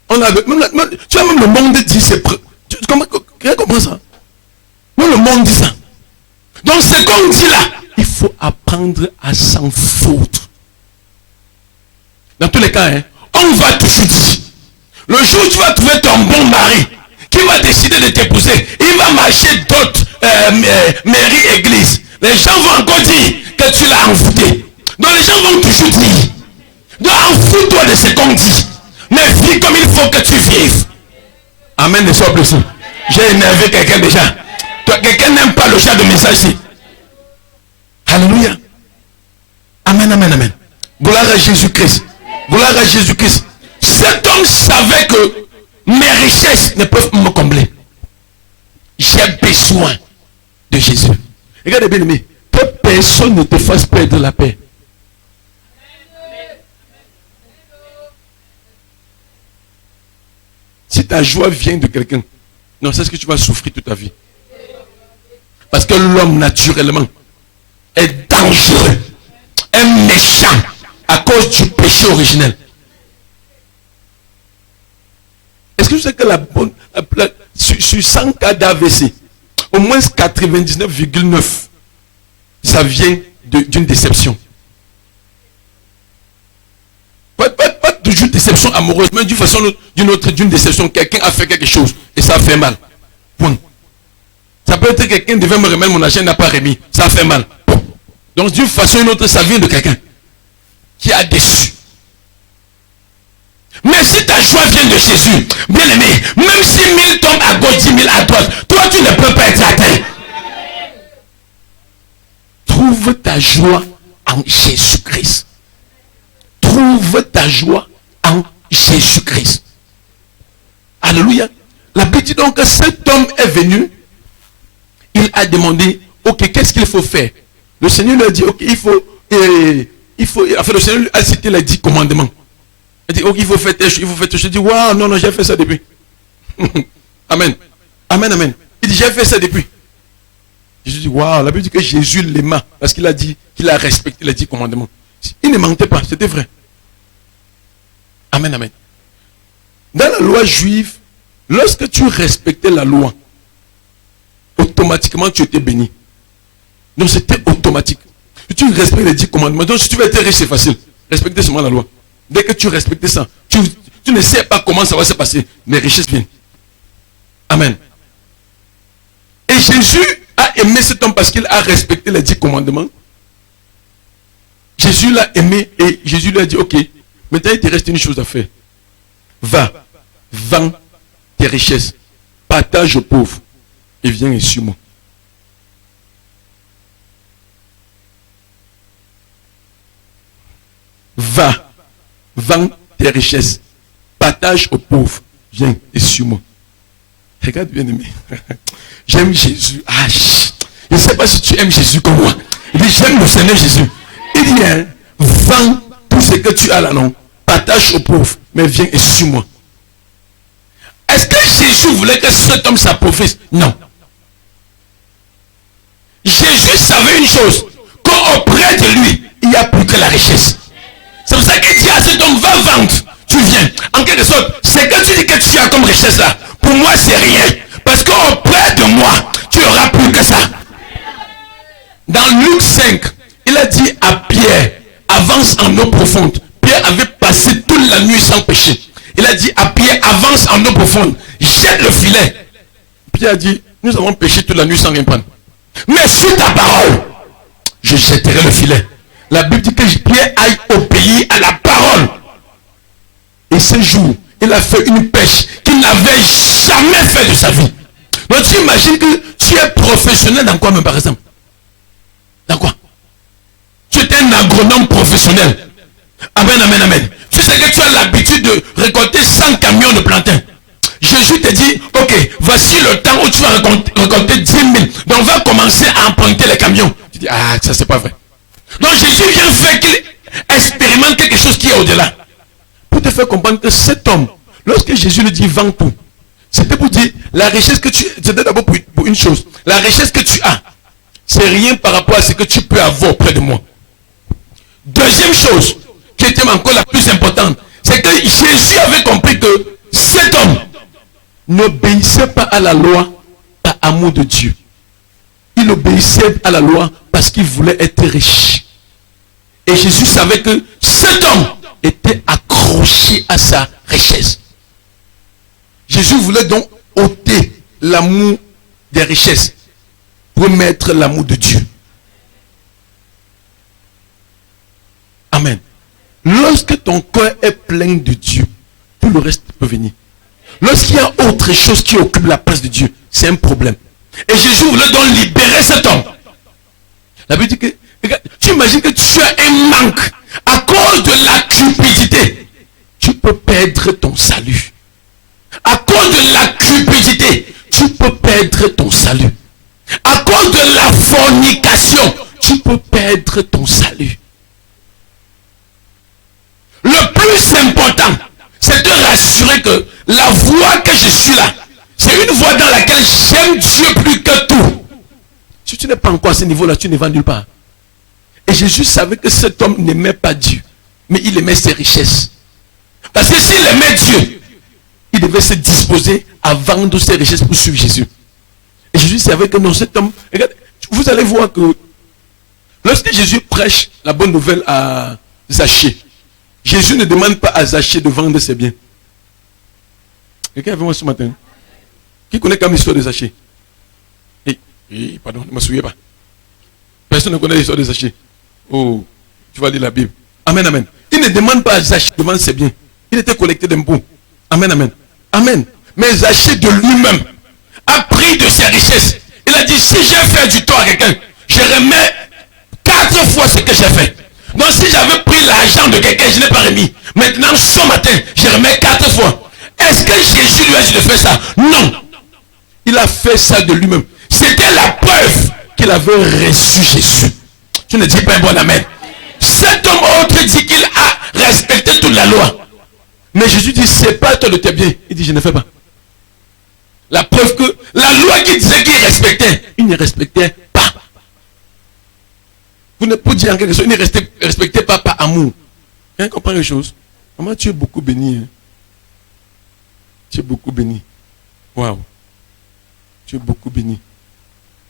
Tu vois, même le monde dit, tu comprends ça? Même le monde dit ça. Donc ce qu'on dit là, il faut apprendre à s'en foutre. Dans tous les cas, hein, on va toujours dire, le jour où tu vas trouver ton bon mari, qui va décider de t'épouser, il va marcher d'autres mairies, églises. Les gens vont encore dire que tu l'as envoûté. Donc les gens vont toujours dire, donc envoûte-toi de ce qu'on dit, mais vis comme il faut que tu vives. Amen, ne sois plus ici. J'ai énervé quelqu'un déjà. Quelqu'un n'aime pas le genre de message ici. Alléluia. Amen, amen, amen. Gloire à Jésus-Christ. Gloire à Jésus-Christ. Cet homme savait que mes richesses ne peuvent me combler. J'ai besoin de Jésus. Regardez bien aimé, que personne ne te fasse perdre la paix. Si ta joie vient de quelqu'un, non, c'est ce que tu vas souffrir toute ta vie. Parce que l'homme naturellement est dangereux, est méchant à cause du péché originel. Est-ce que tu sais que sur 100 cas d'AVC, au moins 99,9, ça vient d'une déception. Pas toujours déception amoureuse, mais d'une façon ou d'une autre, d'une déception. Quelqu'un a fait quelque chose et ça fait mal. Point. Ça peut être quelqu'un devait me remettre mon argent, n'a pas remis. Ça fait mal. Donc d'une façon ou d'une autre, ça vient de quelqu'un qui a déçu. Mais si ta joie vient de Jésus, bien aimé, même si 1000 tombent à gauche, 10 000 à droite, toi tu ne peux pas être atteint. Trouve ta joie en Jésus-Christ. Trouve ta joie en Jésus-Christ. Alléluia. La Bible dit donc que cet homme est venu, il a demandé, ok, qu'est-ce qu'il faut faire? Le Seigneur lui a dit, ok, il faut, enfin le Seigneur lui a cité les 10 commandements. Il dit, ok, il faut faire tes choses, il faut faire tes choses. Je dis, waouh, non, j'ai fait ça depuis. Amen. Amen, amen. Il dit, j'ai fait ça depuis. Jésus dit, waouh, la Bible dit que Jésus l'aima parce qu'il a dit qu'il a respecté les 10 commandements. Il ne mentait pas, c'était vrai. Amen, amen. Dans la loi juive, lorsque tu respectais la loi, automatiquement tu étais béni. Donc c'était automatique. Si tu respectes les 10 commandements, donc si tu veux être riche, c'est facile. Respecter seulement la loi. Dès que tu respectes ça, tu ne sais pas comment ça va se passer. Les richesses viennent. Amen. Et Jésus a aimé cet homme parce qu'il a respecté les 10 commandements. Jésus l'a aimé et Jésus lui a dit, ok, maintenant il te reste une chose à faire. Va, vends tes richesses, partage aux pauvres et viens et suis-moi. Va, vends tes richesses, partage aux pauvres, viens et suis-moi. Regarde bien aimé. J'aime Jésus. Ah, je ne sais pas si tu aimes Jésus comme moi. Il dit, j'aime le Seigneur Jésus. Il dit, hein, vends tout ce que tu as là, non. Partage aux pauvres, mais viens et suis-moi. Est-ce que Jésus voulait que cet homme s'appauvrisse? Non. Jésus savait une chose, qu'auprès de lui, il n'y a plus que la richesse. C'est pour ça qu'il dit à cet homme, va vendre, tu viens. En quelque sorte, c'est que tu dis que tu as comme richesse là. Pour moi, c'est rien. Parce qu'auprès de moi, tu n'auras plus que ça. Dans Luc 5, il a dit à Pierre, avance en eau profonde. Pierre avait passé toute la nuit sans péché. Il a dit à Pierre, avance en eau profonde. Jette le filet. Pierre a dit, nous avons péché toute la nuit sans rien prendre. Mais sur ta parole, je jetterai le filet. La Bible dit que Pierre aille obéir à la parole. Et ce jour, il a fait une pêche qu'il n'avait jamais fait de sa vie. Donc tu imagines que tu es professionnel dans quoi même par exemple? Dans quoi? Tu es un agronome professionnel. Amen, amen, amen. Tu sais que tu as l'habitude de récolter 100 camions de plantains. Jésus te dit, ok, voici le temps où tu vas récolter 10 000. Donc on va commencer à emprunter les camions. Tu dis, ah, ça c'est pas vrai. Donc Jésus vient faire qu'il expérimente quelque chose qui est au-delà. Pour te faire comprendre que cet homme, lorsque Jésus lui dit, vends tout, c'était pour dire, la richesse que tu... C'était d'abord pour une chose. La richesse que tu as, c'est rien par rapport à ce que tu peux avoir auprès de moi. Deuxième chose, qui était encore la plus importante, c'est que Jésus avait compris que cet homme n'obéissait pas à la loi par amour de Dieu. Il obéissait à la loi parce qu'il voulait être riche. Et Jésus savait que cet homme était accroché à sa richesse. Jésus voulait donc ôter l'amour des richesses pour mettre l'amour de Dieu. Amen. Lorsque ton cœur est plein de Dieu, tout le reste peut venir. Lorsqu'il y a autre chose qui occupe la place de Dieu, c'est un problème. Et Jésus voulait donc libérer cet homme. La Bible dit que, regarde, tu imagines que tu as un manque à cause de la cupidité. Tu peux perdre ton salut. À cause de la cupidité, tu peux perdre ton salut. À cause de la fornication, tu peux perdre ton salut. Le plus important, c'est de rassurer que la voie que je suis là, c'est une voie dans laquelle j'aime Dieu plus que tout. Si tu n'es pas encore à ce niveau-là, tu ne vas nulle part. Et Jésus savait que cet homme n'aimait pas Dieu, mais il aimait ses richesses. Parce que s'il aimait Dieu, il devait se disposer à vendre ses richesses pour suivre Jésus. Et Jésus savait que non, cet homme... Regarde, vous allez voir que lorsque Jésus prêche la bonne nouvelle à Zachée, Jésus ne demande pas à Zachée de vendre ses biens. Quelqu'un est avec moi ce matin? Qui connaît comme l'histoire de Zachée? Pardon, ne me souviens pas. Personne ne connaît l'histoire de Zachée. Oh, tu vas lire la Bible. Amen, amen. Il ne demande pas à Zachée de vendre ses biens. Il était collecté d'impôts. Amen, amen. Amen. Mais Zachée de lui-même a pris de ses richesses. Il a dit, si j'ai fait du tort à quelqu'un, je remets 4 fois ce que j'ai fait. Donc si j'avais pris l'argent de quelqu'un, je ne l'ai pas remis. Maintenant, ce matin, je remets 4 fois. Est-ce que Jésus lui a dit de faire ça? Non. Il a fait ça de lui-même. C'était la preuve qu'il avait reçu Jésus. Tu ne dis pas un bon amen. Cet homme autre dit qu'il a respecté toute la loi. Mais Jésus dit, c'est pas toi de tes biens. Il dit, je ne fais pas. La preuve que La loi qui disait qu'il respectait, il ne respectait pas. Vous ne pouvez dire en quelque chose, il ne respectait pas par amour. Hein, comprends les choses? Maman, tu es beaucoup béni. Hein? Tu es beaucoup béni. Waouh. Tu es beaucoup béni.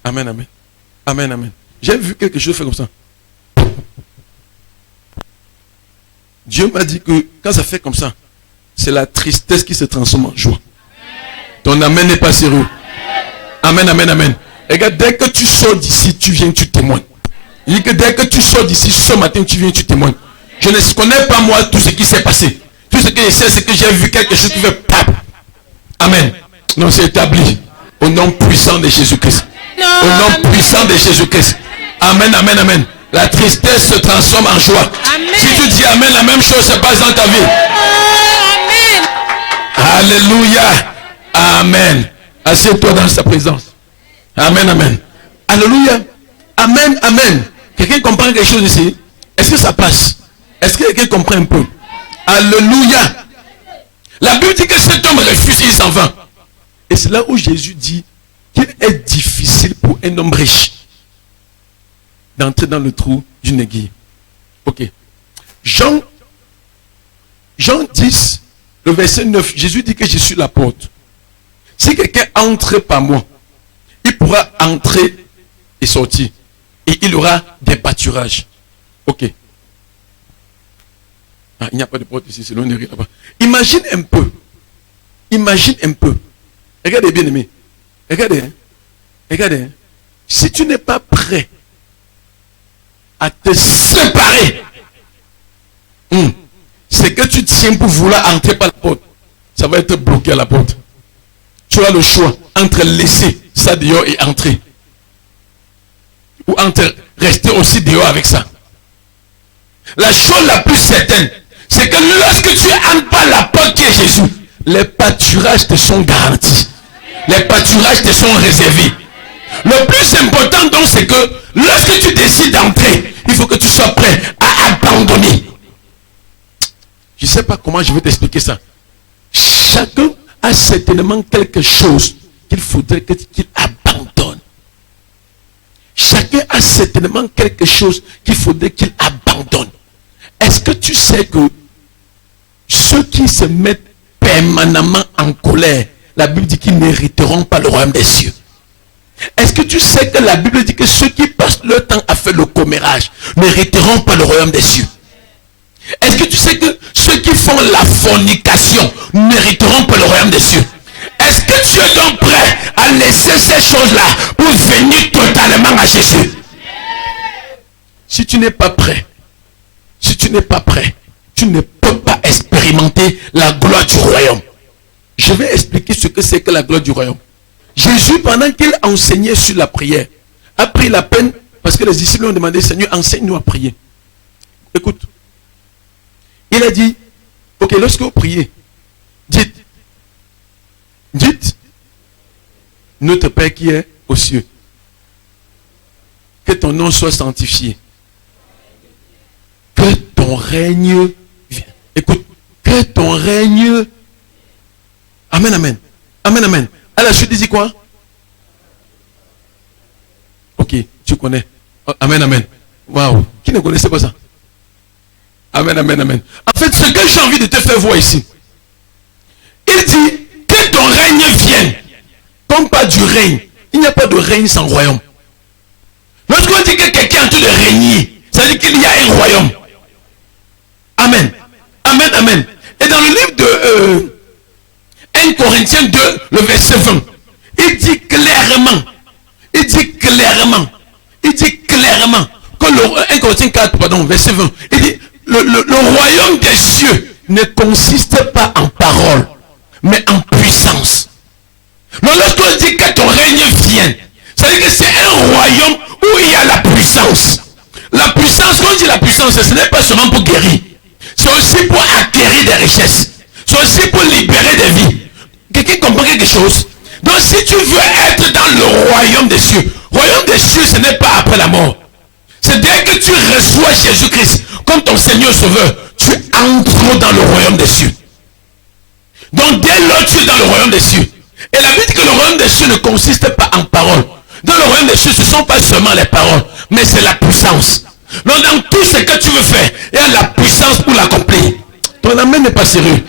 Amen, amen. Amen, amen. J'ai vu quelque chose faire comme ça. Dieu m'a dit que quand ça fait comme ça, c'est la tristesse qui se transforme en joie. Ton amen n'est pas sérieux. Amen, amen, amen. Regarde, dès que tu sors d'ici, tu viens, tu témoignes. Il dit que dès que tu sors d'ici, ce matin, tu viens, tu témoignes. Je ne connais pas moi tout ce qui s'est passé. Tout ce que je sais, c'est que j'ai vu quelque chose qui fait pap. Amen. Non, c'est établi. Au nom puissant de Jésus-Christ. Au nom puissant de Jésus-Christ. Amen, amen, amen. La tristesse se transforme en joie. Amen. Si tu dis amen, la même chose se passe dans ta vie. Amen. Alléluia. Amen. Assieds-toi dans sa présence. Amen, amen. Alléluia. Amen, amen. Quelqu'un comprend quelque chose ici? Est-ce que ça passe? Est-ce que quelqu'un comprend un peu? Alléluia. La Bible dit que cet homme refuse, il s'en va. Et c'est là où Jésus dit qu'il est difficile pour un homme riche d'entrer dans le trou d'une aiguille. Ok. Jean 10, le verset 9, Jésus dit que je suis la porte. Si quelqu'un entre par moi, il pourra entrer et sortir. Et il aura des pâturages. Ok. Ah, il n'y a pas de porte ici, c'est l'on est là-bas. Imagine un peu. Imagine un peu. Regardez bien aimé. Regardez. Hein. Regardez. Hein. Si tu n'es pas prêt à te séparer, c'est que tu tiens pour vouloir entrer par la porte. Ça va être bloqué à la porte. Tu as le choix entre laisser ça dehors et entrer. Ou entre rester aussi dehors avec ça. La chose la plus certaine, c'est que lorsque tu entres par la porte qui est Jésus, les pâturages te sont garantis. Les pâturages te sont réservés. Le plus important donc, c'est que lorsque tu décides d'entrer, il faut que tu sois prêt à abandonner. Je ne sais pas comment je vais t'expliquer ça. Chacun a certainement quelque chose qu'il faudrait qu'il abandonne. Chacun a certainement quelque chose qu'il faudrait qu'il abandonne. Est-ce que tu sais que ceux qui se mettent permanemment en colère, la Bible dit qu'ils n'hériteront pas le royaume des cieux? Est-ce que tu sais que la Bible dit que ceux qui passent leur temps à faire le commérage n'hériteront pas le royaume des cieux? Est-ce que tu sais que ceux qui font la fornication n'hériteront pas le royaume des cieux? Est-ce que tu es donc prêt à laisser ces choses-là pour venir totalement à Jésus? Si tu n'es pas prêt, tu ne peux pas expérimenter la gloire du royaume. Je vais expliquer ce que c'est que la gloire du royaume. Jésus, pendant qu'il enseignait sur la prière, a pris la peine, parce que les disciples ont demandé, Seigneur, enseigne-nous à prier. Écoute, il a dit, ok, lorsque vous priez, dites, notre Père qui est aux cieux, que ton nom soit sanctifié, que ton règne vienne. Écoute, que ton règne, amen, amen, amen, amen. À la suite, il dit quoi? Ok, tu connais. Amen, amen. Waouh, qui ne connaissait pas ça? Amen, amen, amen. En fait, ce que j'ai envie de te faire voir ici, il dit que ton règne vienne. Comme pas du règne. Il n'y a pas de règne sans royaume. Lorsqu'on dit que quelqu'un est en train de régner, ça veut dire qu'il y a un royaume. Amen. Amen, amen. Et dans le livre de 1 Corinthiens 2, le verset 20, il dit clairement que le 1 Corinthiens 4, pardon, verset 20, il dit le royaume des cieux ne consiste pas en parole, mais en puissance. Donc lorsqu'on dit que ton règne vienne, ça veut dire que c'est un royaume où il y a la puissance. La puissance, quand on dit la puissance, ce n'est pas seulement pour guérir. C'est aussi pour acquérir des richesses. C'est aussi pour libérer des vies. Quelqu'un comprend quelque chose? Donc si tu veux être dans le royaume des cieux ce n'est pas après la mort. C'est dès que tu reçois Jésus-Christ comme ton Seigneur Sauveur, tu entres dans le royaume des cieux. Donc dès lors tu es dans le royaume des cieux, Et la Bible dit que le royaume des cieux ne consiste pas en paroles. Dans le royaume des cieux, ce ne sont pas seulement les paroles, mais c'est la puissance. Donc dans tout ce que tu veux faire, il y a la puissance pour l'accomplir. Ton amen n'est pas sérieux.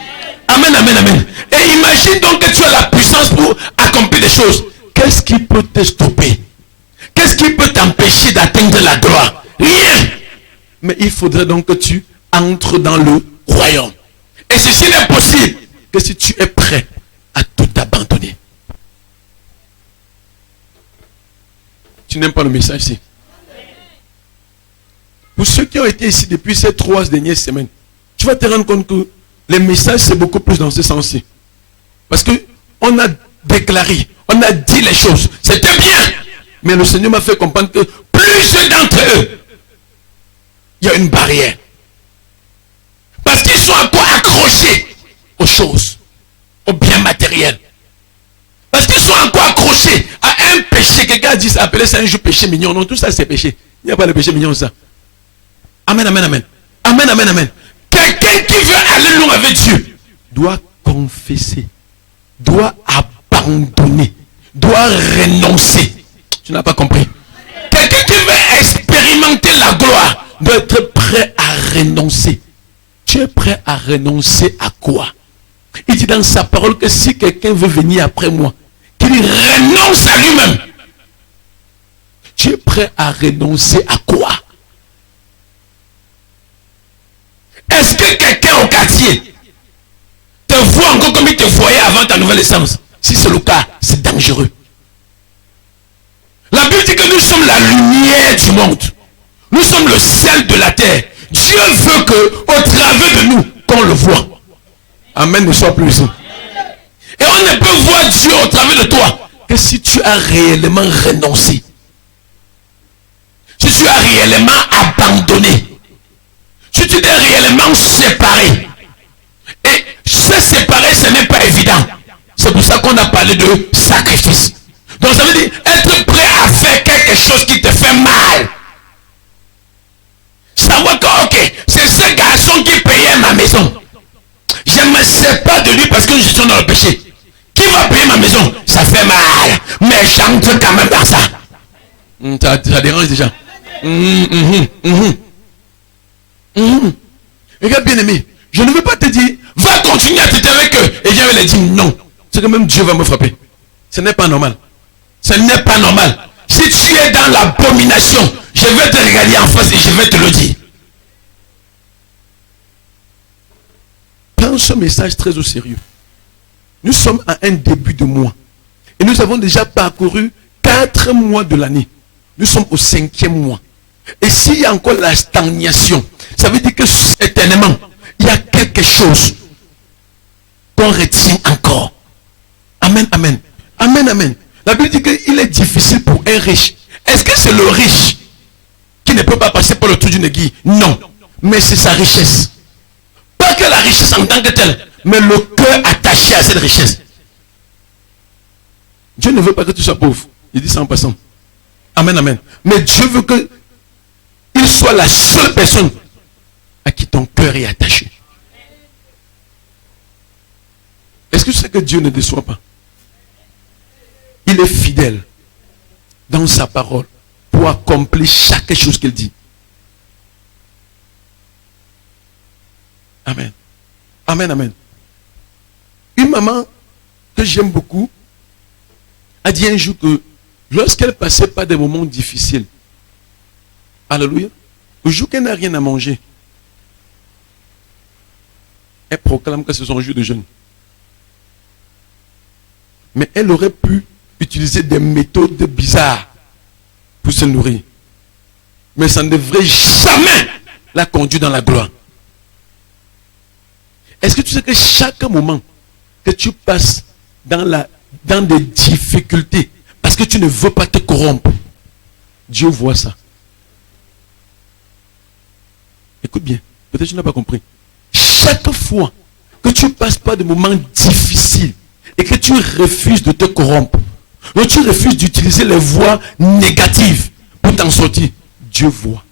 Amen, amen, amen. Et imagine donc que tu as la puissance pour accomplir des choses. Qu'est-ce qui peut te stopper? Qu'est-ce qui peut t'empêcher d'atteindre la gloire? Rien. Mais il faudrait donc que tu entres dans le royaume. Et ceci n'est possible que si tu es prêt à tout abandonner. Tu n'aimes pas le message ici? Pour ceux qui ont été ici depuis ces 3 dernières semaines, tu vas te rendre compte que les messages c'est beaucoup plus dans ce sens-ci. Parce que on a déclaré, on a dit les choses. C'était bien. Mais le Seigneur m'a fait comprendre que plusieurs d'entre eux, il y a une barrière. Parce qu'ils sont encore accrochés aux choses, aux biens matériels. Parce qu'ils sont encore accrochés à un péché. Quelqu'un a dit, appelé ça un jeu péché mignon. Non, tout ça c'est péché. Il n'y a pas de péché mignon ça. Amen, amen, amen. Amen, amen, amen. Quelqu'un qui veut aller loin avec Dieu doit confesser, doit abandonner, doit renoncer. Tu n'as pas compris. Quelqu'un qui veut expérimenter la gloire doit être prêt à renoncer. Tu es prêt à renoncer à quoi? Il dit dans sa parole que si quelqu'un veut venir après moi, qu'il renonce à lui-même. Tu es prêt à renoncer à quoi? Est-ce que quelqu'un au quartier te voit encore comme il te voyait avant ta nouvelle naissance? Si c'est le cas, c'est dangereux. La Bible dit que nous sommes la lumière du monde. Nous sommes le sel de la terre. Dieu veut que, au travers de nous, qu'on le voit. Amen, ne soit plus ici. Et on ne peut voir Dieu au travers de toi que si tu as réellement renoncé. Si tu as réellement abandonné. Si tu t'es réellement séparé. Et se séparer, ce n'est pas évident. C'est pour ça qu'on a parlé de sacrifice. Donc ça veut dire être prêt à faire quelque chose qui te fait mal. Savoir que, ok, c'est ce garçon qui payait ma maison. Je ne me sépare de lui parce que je suis dans le péché. Qui va payer ma maison? Ça fait mal. Mais j'entre quand même dans ça. Ça dérange déjà. Regarde bien aimé, je ne veux pas te dire, va continuer à t'aider avec eux. Et Dieu va dire non. C'est que même Dieu va me frapper. Ce n'est pas normal. Ce n'est pas normal. Si tu es dans l'abomination, je vais te regarder en face et je vais te le dire. Prends ce message très au sérieux. Nous sommes à un début de mois. Et nous avons déjà parcouru 4 mois de l'année. Nous sommes au 5e mois. Et s'il y a encore la stagnation, ça veut dire que certainement, il y a quelque chose qu'on retient encore. Amen, amen. Amen, amen. La Bible dit qu'il est difficile pour un riche. Est-ce que c'est le riche qui ne peut pas passer par le trou d'une aiguille? Non. Mais c'est sa richesse. Pas que la richesse en tant que telle, mais le cœur attaché à cette richesse. Dieu ne veut pas que tu sois pauvre. Il dit ça en passant. Amen, amen. Mais Dieu veut que il soit la seule personne à qui ton cœur est attaché. Est-ce que tu sais que Dieu ne déçoit pas? Il est fidèle dans sa parole pour accomplir chaque chose qu'il dit. Amen. Amen, amen. Une maman que j'aime beaucoup a dit un jour que lorsqu'elle passait par des moments difficiles, alléluia, le jour qu'elle n'a rien à manger, elle proclame que c'est son jour de jeûne. Mais elle aurait pu utiliser des méthodes bizarres pour se nourrir. Mais ça ne devrait jamais la conduire dans la gloire. Est-ce que tu sais que chaque moment que tu passes dans des difficultés, parce que tu ne veux pas te corrompre, Dieu voit ça. Écoute bien, peut-être que tu n'as pas compris. Chaque fois que tu passes par des moments difficiles et que tu refuses de te corrompre, que tu refuses d'utiliser les voies négatives pour t'en sortir, Dieu voit.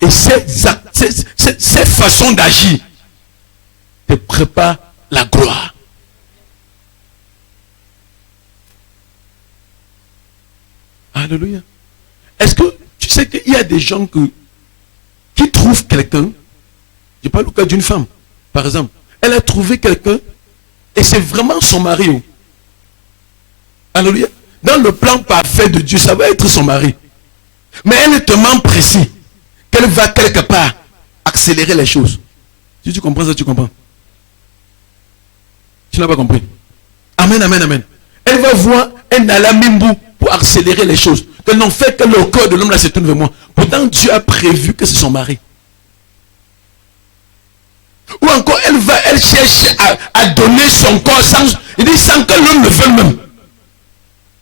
Et ces façons d'agir te préparent la gloire. Alléluia. Est-ce que tu sais qu'il y a des gens qui trouvent quelqu'un, je parle au cas d'une femme, par exemple, elle a trouvé quelqu'un et c'est vraiment son mari. Oh. Alléluia. Dans le plan parfait de Dieu, ça va être son mari. Mais elle est tellement précise qu'elle va quelque part accélérer les choses. Si tu comprends ça, tu comprends. Tu n'as pas compris. Amen, amen, amen. Elle va voir un alamimbu pour accélérer les choses. Que n'en fait que le corps de l'homme là se tourne vers moi. Pourtant, Dieu a prévu que c'est son mari. Ou encore, elle cherche à donner son corps sans que l'homme le veuille même.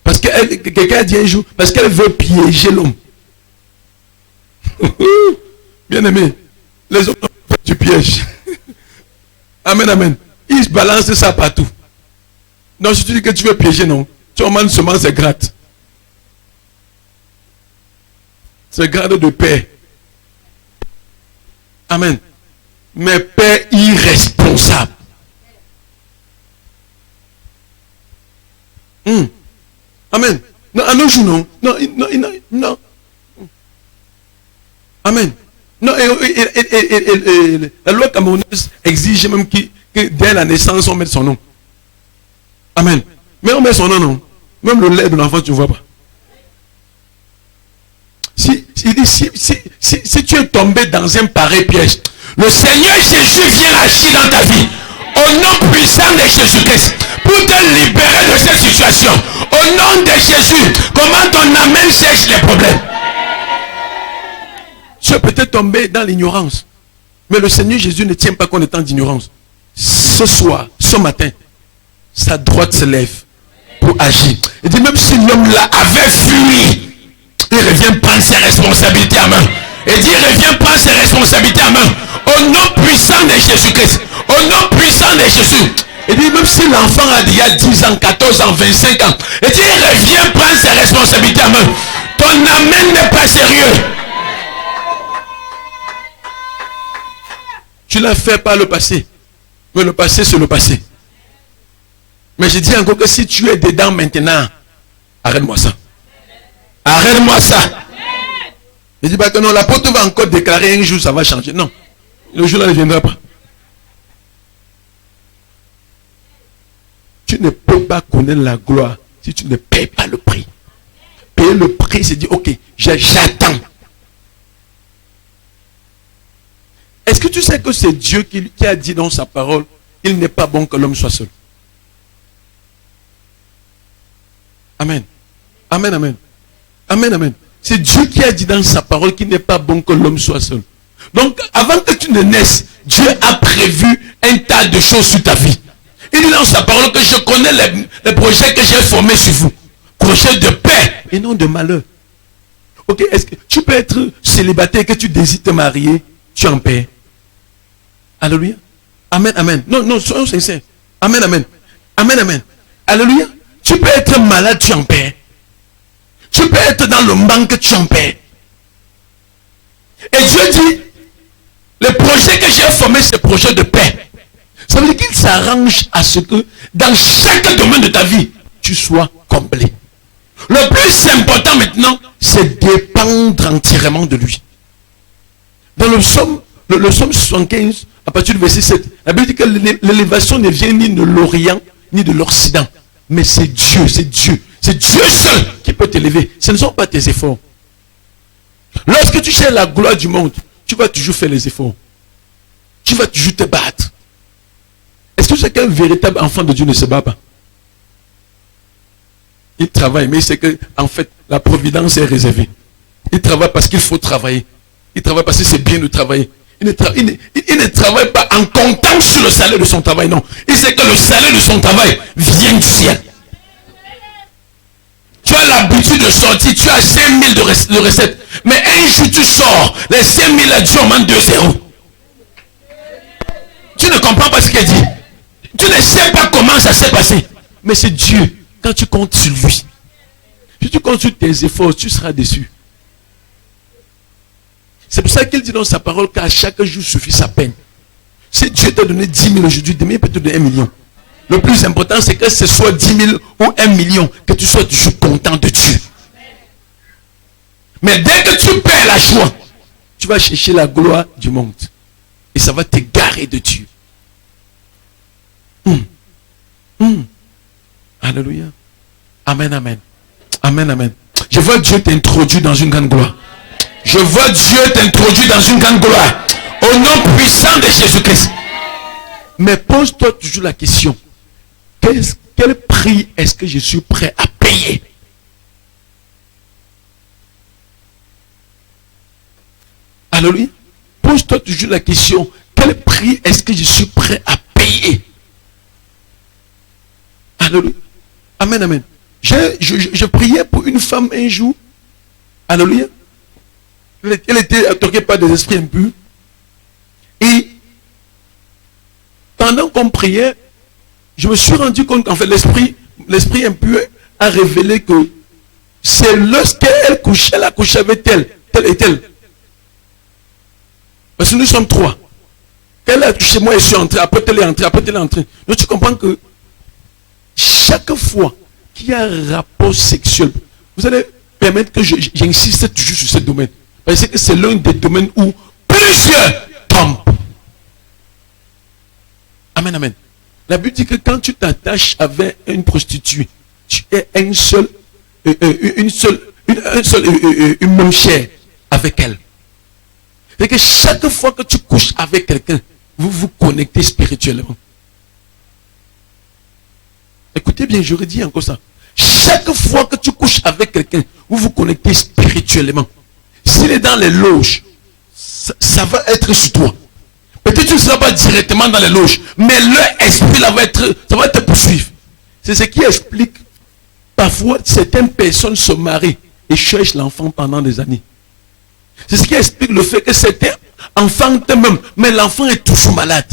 Parce que quelqu'un a dit un jour, parce qu'elle veut piéger l'homme. Bien aimé, les hommes du piège. Amen, amen. Ils balancent ça partout. Non, si tu dis que tu veux piéger, non. Tu en manges seulement c'est gratte. C'est grade de paix. Amen. Mais paix irresponsable. Amen. Non, à nos jours, non. Non, non, non, non. Amen. Non, la loi camerounaise exige même que dès la naissance, on mette son nom. Amen. Mais on met son nom, non. Même le lait de l'enfant, tu ne vois pas. Si tu es tombé dans un pareil piège, le Seigneur Jésus vient agir dans ta vie. Au nom puissant de Jésus-Christ. Pour te libérer de cette situation. Au nom de Jésus. Comment ton amen cherche les problèmes. Tu es peut-être tombé dans l'ignorance. Mais le Seigneur Jésus ne tient pas compte étant d'ignorance. Ce soir, ce matin, sa droite se lève pour agir. Il dit même si l'homme là avait fui, il revient prendre ses responsabilités à main. Il dit il revient prendre ses responsabilités à main. Au nom puissant de Jésus-Christ. Au nom puissant de Jésus. Il dit même si l'enfant a déjà 10 ans, 14 ans, 25 ans. Il dit il revient prendre ses responsabilités à main. Ton amen n'est pas sérieux. Tu l'as fait par le passé. Mais le passé, c'est le passé. Mais je dis encore que si tu es dedans maintenant, arrête-moi ça. Arrête-moi ça. Je dis pas que non, l'apôtre va encore déclarer un jour, ça va changer. Non. Le jour-là ne viendra pas. Tu ne peux pas connaître la gloire si tu ne payes pas le prix. Payer le prix, c'est dire, ok, j'attends. Est-ce que tu sais que c'est Dieu qui a dit dans sa parole, il n'est pas bon que l'homme soit seul. Amen. Amen, amen. Amen, amen. C'est Dieu qui a dit dans sa parole qu'il n'est pas bon que l'homme soit seul. Donc, avant que tu ne naisses, Dieu a prévu un tas de choses sur ta vie. Il dit dans sa parole que je connais les projets que j'ai formés sur vous. Projets de paix et non de malheur. Ok, est-ce que tu peux être célibataire et que tu désires te marier, tu es en paix? Alléluia. Amen, amen. Non, non, soyons sincères. Amen, amen. Amen, amen. Alléluia. Tu peux être malade, tu es en paix. Tu peux être dans le manque, tu es en paix. Et Dieu dit, le projet que j'ai formé, c'est le projet de paix. Ça veut dire qu'il s'arrange à ce que dans chaque domaine de ta vie, tu sois comblé. Le plus important maintenant, c'est dépendre entièrement de lui. Dans le psaume 75, à partir du verset 7, la Bible dit que l'élévation ne vient ni de l'Orient, ni de l'Occident. Mais c'est Dieu, c'est Dieu. C'est Dieu seul qui peut t'élever. Ce ne sont pas tes efforts. Lorsque tu cherches la gloire du monde, tu vas toujours faire les efforts. Tu vas toujours te battre. Est-ce que c'est qu'un véritable enfant de Dieu ne se bat pas? Il travaille, mais il sait que, en fait, la providence est réservée. Il travaille parce qu'il faut travailler. Il travaille parce que c'est bien de travailler. Il ne travaille pas en comptant sur le salaire de son travail, non. Il sait que le salaire de son travail vient du ciel. Tu as l'habitude de sortir, tu as 5 000 de recettes. Mais un jour tu sors, les 5 000 là, Dieu en manque 2-0. Tu ne comprends pas ce qu'il dit. Tu ne sais pas comment ça s'est passé. Mais c'est Dieu. Quand tu comptes sur lui, si tu comptes sur tes efforts, tu seras déçu. C'est pour ça qu'il dit dans sa parole qu'à chaque jour suffit sa peine. Si Dieu t'a donné 10 000 aujourd'hui, demain il peut te donner 1 million. Le plus important, c'est que ce soit 10 000 ou 1 million, que tu sois toujours content de Dieu. Mais dès que tu perds la joie, tu vas chercher la gloire du monde. Et ça va t'égarer de Dieu. Alléluia. Amen, amen. Amen, amen. Je vois Dieu t'introduire dans une grande gloire. Je vois Dieu t'introduire dans une grande gloire. Au nom puissant de Jésus-Christ. Mais pose-toi toujours la question. Quel prix est-ce que je suis prêt à payer? Alléluia. Pose-toi toujours la question. Quel prix est-ce que je suis prêt à payer? Alléluia. Amen, amen. Je priais pour une femme un jour. Alléluia. Elle était attaquée par des esprits impurs. Et pendant qu'on priait, je me suis rendu compte qu'en fait l'esprit impur a révélé que c'est lorsqu'elle couchait, elle a couché avec telle et telle. Parce que nous sommes trois. Elle a touché moi et je suis entré, après elle est entrée, après elle est entrée. Donc tu comprends que chaque fois qu'il y a un rapport sexuel, vous allez permettre que j'insiste toujours sur ce domaine. Parce que c'est l'un des domaines où plusieurs tombent. Amen, amen. La Bible dit que quand tu t'attaches avec une prostituée, tu es une même chair avec elle. C'est que chaque fois que tu couches avec quelqu'un, vous vous connectez spirituellement. Écoutez bien, je redis encore ça. Chaque fois que tu couches avec quelqu'un, vous vous connectez spirituellement. S'il est dans les loges, ça va être sur toi. Peut-être que tu ne seras pas directement dans les loges, mais leur esprit là ça va te poursuivre. C'est ce qui explique parfois certaines personnes se marient et cherchent l'enfant pendant des années. C'est ce qui explique le fait que certains enfants eux-mêmes, mais l'enfant est toujours malade.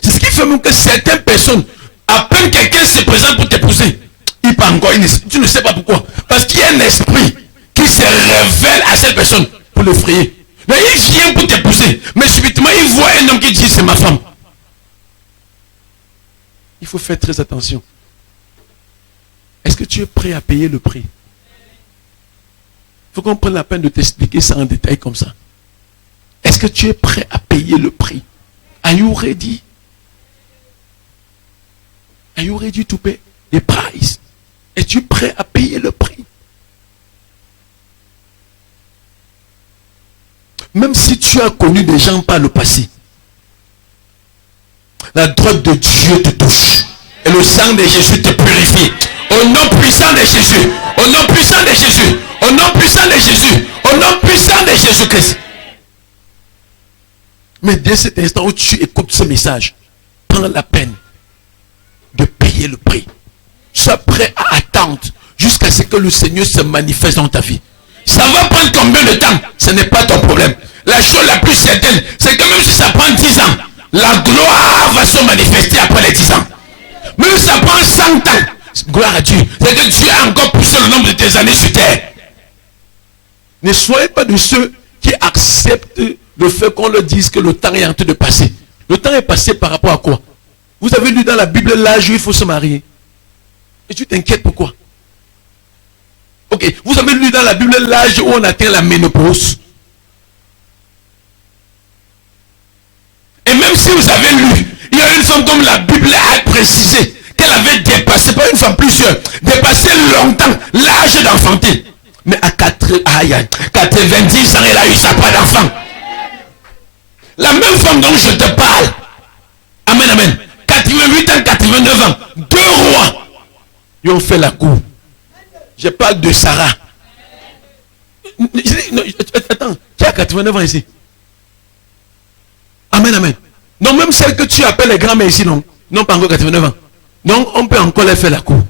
C'est ce qui fait même que certaines personnes, à peine quelqu'un se présente pour t'épouser, il part encore, tu ne sais pas pourquoi. Parce qu'il y a un esprit qui se révèle à cette personne pour l'effrayer. Mais il vient pour t'épouser, mais subitement il voit un homme qui dit c'est ma femme. Il faut faire très attention. Est-ce que tu es prêt à payer le prix? Il faut qu'on prenne la peine de t'expliquer ça en détail comme ça. Est-ce que tu es prêt à payer le prix? Are you ready? Are you ready to pay the price? Es-tu prêt à payer le prix? Même si tu as connu des gens par le passé, la drogue de Dieu te touche. Et le sang de Jésus te purifie. Au nom puissant de Jésus. Au nom puissant de Jésus. Au nom puissant de Jésus. Au nom puissant de Jésus-Christ. Mais dès cet instant où tu écoutes ce message, prends la peine de payer le prix. Sois prêt à attendre jusqu'à ce que le Seigneur se manifeste dans ta vie. Ça va prendre combien de temps? Ce n'est pas ton problème. La chose la plus certaine, c'est que même si ça prend 10 ans, la gloire va se manifester après les 10 ans. Même si ça prend 100 ans, gloire à Dieu. C'est que Dieu a encore poussé le nombre de tes années sur terre. Ne soyez pas de ceux qui acceptent le fait qu'on leur dise que le temps est en train de passer. Le temps est passé par rapport à quoi? Vous avez lu dans la Bible l'âge où il faut se marier. Et tu t'inquiètes pourquoi? Ok, vous avez lu dans la Bible l'âge où on atteint la ménopause. Et même si vous avez lu, il y a une femme comme la Bible a précisé qu'elle avait dépassé, pas une femme, plusieurs, dépassé longtemps l'âge d'enfanter. Mais à 90 ans, elle a eu sa part d'enfant. La même femme dont je te parle, amen, amen, 88 ans, 89 ans, 2 rois, ils ont fait la cour. Je parle de Sarah. Attends, tu as 89 ans ici. Amen, amen. Non, même celle que tu appelles les grands-mères ici, non. Non, pas encore 89 ans. Donc, on peut encore les faire la cour.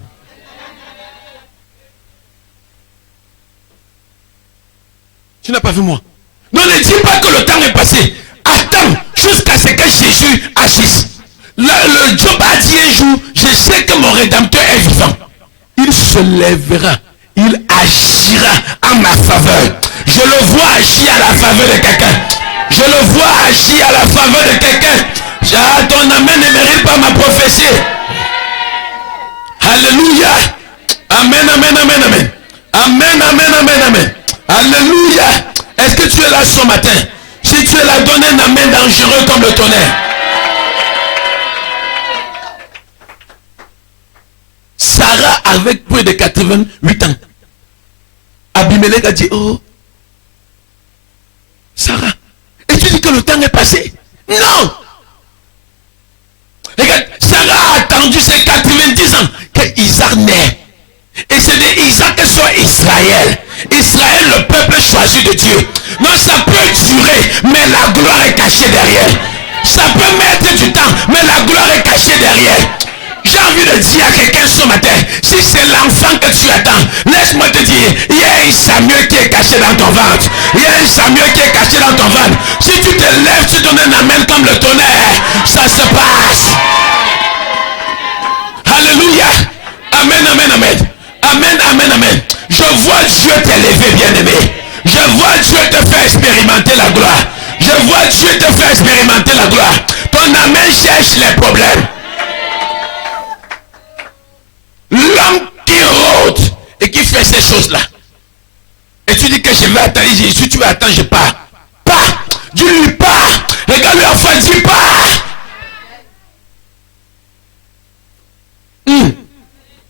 Tu n'as pas vu moi. Non, ne dis pas que le temps est passé. Attends jusqu'à ce que Jésus agisse. Le Job a dit un jour, je sais que mon Rédempteur est vivant. Il se lèvera. Il agira en ma faveur. Je le vois agir à la faveur de quelqu'un. Je le vois agir à la faveur de quelqu'un. Ton amen ne mérite pas ma prophétie. Alléluia. Amen, amen, amen, amen. Amen, amen, amen, amen. Alléluia. avec plus de 88 ans. Abimelech a dit, oh, Sarah, et tu dis que le temps est passé? Non! Regarde, Sarah a attendu ses 90 ans que Isaac naît. Et c'est de Isaac que soit Israël. Israël, le peuple choisi de Dieu. Non, ça peut durer, mais la gloire est cachée derrière. Ça peut mettre du temps, mais la gloire est cachée derrière. J'ai envie de dire à quelqu'un ce matin, si c'est l'enfant que tu attends, laisse-moi te dire, il y a un Samuel qui est caché dans ton ventre. Il y a un Samuel qui est caché dans ton ventre. Si tu te lèves, tu donnes un amen comme le tonnerre, ça se passe. Alléluia. Amen, amen, amen. Amen, amen, amen. Je vois Dieu t'élever, bien-aimé. Je vois Dieu te faire expérimenter la gloire. Je vois Dieu te faire expérimenter la gloire. Ton amen cherche les problèmes. L'homme qui rôde et qui fait ces choses-là. Et tu dis que je vais attendre. Si tu veux attendre, je pars. Pars. Dis-lui pars. Regarde-lui enfin, dis pars.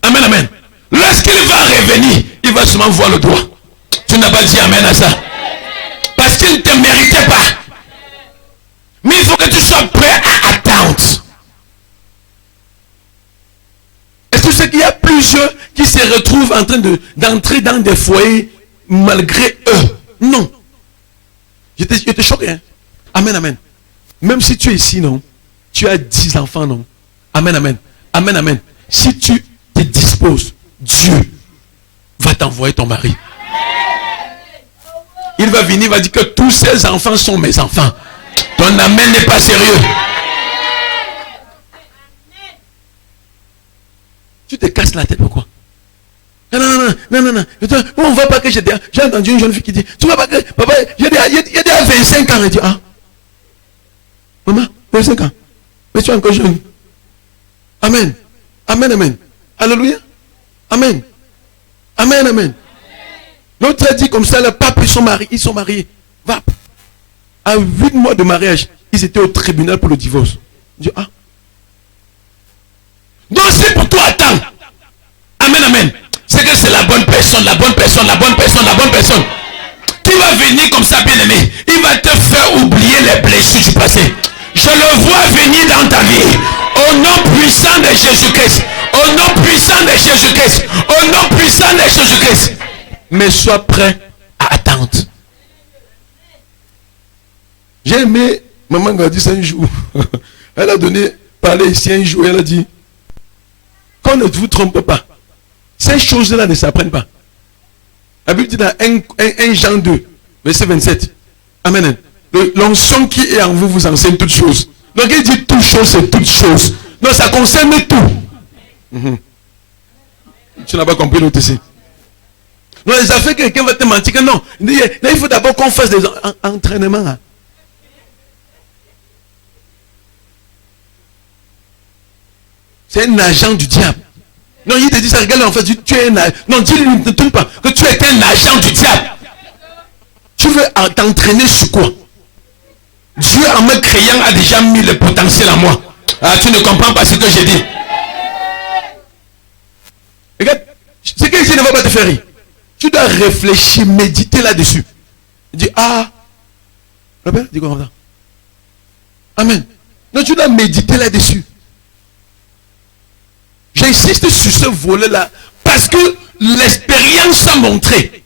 Amen, amen. Lorsqu'il va revenir, il va seulement voir le doigt. Tu n'as pas dit amen à ça. Parce qu'il ne te méritait pas. Mais il faut que tu sois prêt à attendre. Est-ce que tu sais qu'il y a plusieurs qui se retrouvent en train d'entrer dans des foyers malgré eux? Non. Je te choque, hein? Amen, amen. Même si tu es ici, non? Tu as 10 enfants, non? Amen, amen. Amen, amen. Si tu te disposes, Dieu va t'envoyer ton mari. Il va venir, il va dire que tous ces enfants sont mes enfants. Ton amen n'est pas sérieux. Tu te casses la tête, pourquoi? Non. On ne voit pas que j'ai entendu une jeune fille qui dit, tu vois pas que, papa, il y a 25 ans. Elle dit, ah, maman, 25 ans. Mais tu es encore jeune. Amen. Amen, amen. Alléluia. Amen. Amen, amen. L'autre a dit comme ça, le pape, ils sont mariés. Va. À 8 mois de mariage, ils étaient au tribunal pour le divorce. Je dis, ah. Donc c'est pour toi, attends. Amen, amen. C'est que c'est la bonne personne, la bonne personne, la bonne personne, la bonne personne. Qui va venir comme ça, bien aimé. Il va te faire oublier les blessures du passé. Je le vois venir dans ta vie. Au nom puissant de Jésus-Christ. Au nom puissant de Jésus-Christ. Au nom puissant de Jésus-Christ. Mais sois prêt à attendre. J'ai aimé, maman a dit ça un jour. Elle a parlé ici un jour, elle a dit, qu'on ne vous trompe pas. Ces choses-là ne s'apprennent pas. La Bible dit dans 1 Jean 2, verset 27. Amen. L'onction qui est en vous vous enseigne toutes choses. Donc il dit toutes choses, c'est toutes choses. Donc ça concerne tout. Tu n'as pas compris l'autre ici. Donc les affaires que quelqu'un va te mentir que non. Il faut d'abord qu'on fasse des entraînements. C'est un agent du diable. Non, il te dit ça, regarde en fait, tu es un agent. Non, dis-lui, ne tourne pas, que tu es un agent du diable. Tu veux t'entraîner sur quoi? Dieu en me créant a déjà mis le potentiel en moi. Ah, tu ne comprends pas ce que j'ai dit. Regarde, ce que ici ne va pas te faire rire. Tu dois réfléchir, méditer là-dessus. Dis, ah, Robert, dis quoi comme ça? Amen. Non, tu dois méditer là-dessus. J'insiste sur ce volet-là parce que l'expérience a montré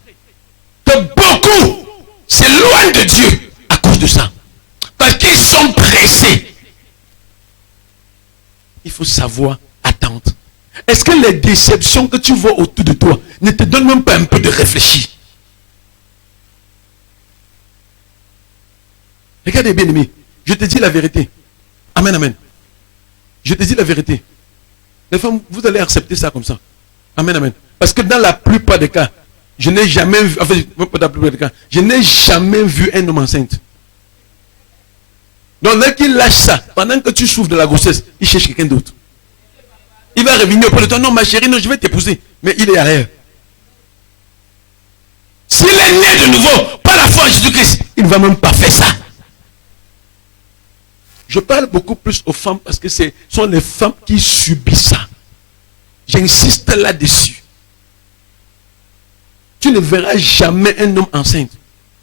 que beaucoup s'éloignent de Dieu à cause de ça. Parce qu'ils sont pressés. Il faut savoir attendre. Est-ce que les déceptions que tu vois autour de toi ne te donnent même pas un peu de réfléchir? Regardez bien aimé, je te dis la vérité. Amen, amen. Je te dis la vérité. Les femmes, vous allez accepter ça comme ça. Amen, amen. Parce que dans la plupart des cas, je n'ai jamais vu, enfin, dans la plupart des cas, je n'ai jamais vu un homme enceinte. Donc, dès qu'il lâche ça, pendant que tu souffres de la grossesse, il cherche quelqu'un d'autre. Il va revenir auprès de toi. Non, ma chérie, non, je vais t'épouser. Mais il est ailleurs. S'il est né de nouveau, par la foi en Jésus-Christ, il ne va même pas faire ça. Je parle beaucoup plus aux femmes parce que ce sont les femmes qui subissent ça. J'insiste là-dessus. Tu ne verras jamais un homme enceinte.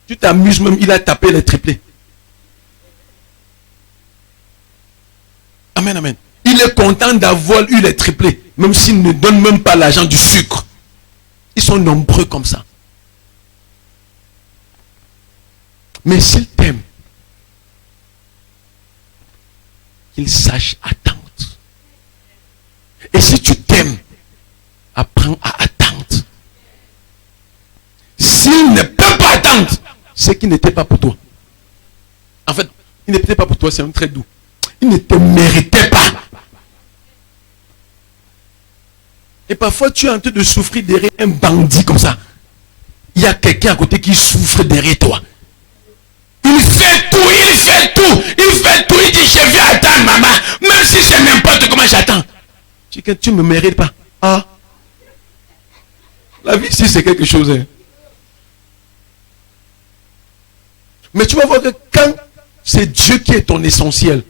Tu t'amuses même, il a tapé les triplés. Amen, amen. Il est content d'avoir eu les triplés, même s'il ne donne même pas l'argent du sucre. Ils sont nombreux comme ça. Mais s'il t'aime, qu'il sache attendre. Et si tu t'aimes, apprends à attendre. S'il ne peut pas attendre, c'est qu'il n'était pas pour toi. En fait, il n'était pas pour toi, c'est un trait doux. Il ne te méritait pas. Et parfois, tu es en train de souffrir derrière un bandit comme ça. Il y a quelqu'un à côté qui souffre derrière toi. Il fait tout, il fait tout, il fait tout. Il dit, je viens attendre maman, même si c'est n'importe comment j'attends. Tu ne me mérites pas. Ah. La vie ici, c'est quelque chose. Hein. Mais tu vas voir que quand c'est Dieu qui est ton essentiel,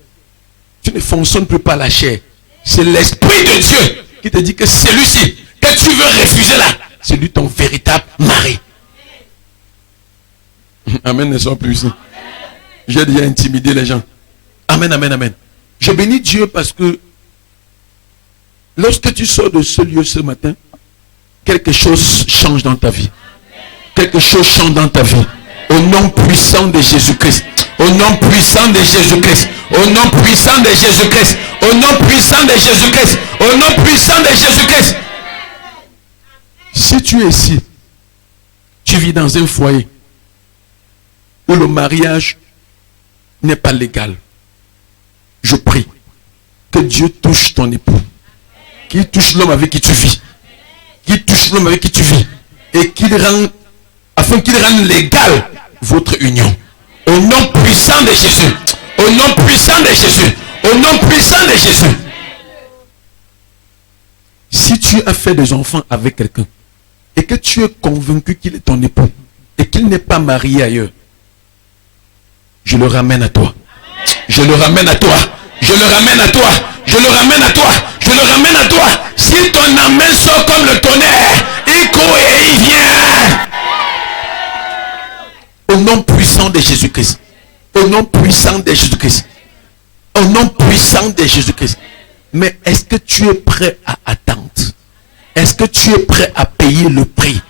tu ne fonctionnes plus par la chair. C'est l'Esprit de Dieu qui te dit que celui-ci que tu veux refuser là, c'est lui ton véritable mari. Amen, ne sois plus ici. J'ai déjà intimidé les gens. Amen, amen, amen. Je bénis Dieu parce que lorsque tu sors de ce lieu ce matin, quelque chose change dans ta vie. Quelque chose change dans ta vie. Au nom puissant de Jésus-Christ. Au nom puissant de Jésus-Christ. Au nom puissant de Jésus-Christ. Au nom puissant de Jésus-Christ. Au nom puissant de Jésus-Christ. Si tu es ici, tu vis dans un foyer où le mariage n'est pas légal, je prie que Dieu touche ton époux, qu'il touche l'homme avec qui tu vis, qu'il touche l'homme avec qui tu vis, et qu'il rende, afin qu'il rende légal votre union. Au nom puissant de Jésus, au nom puissant de Jésus, au nom puissant de Jésus. Si tu as fait des enfants avec quelqu'un, et que tu es convaincu qu'il est ton époux, et qu'il n'est pas marié ailleurs, je le ramène à toi. Je le ramène à toi. Je le ramène à toi. Je le ramène à toi. Je le ramène à toi. Si ton amen sort comme le tonnerre, il court et il vient. Au nom puissant de Jésus-Christ. Au nom puissant de Jésus-Christ. Au nom puissant de Jésus-Christ. Mais est-ce que tu es prêt à attendre? Est-ce que tu es prêt à payer le prix?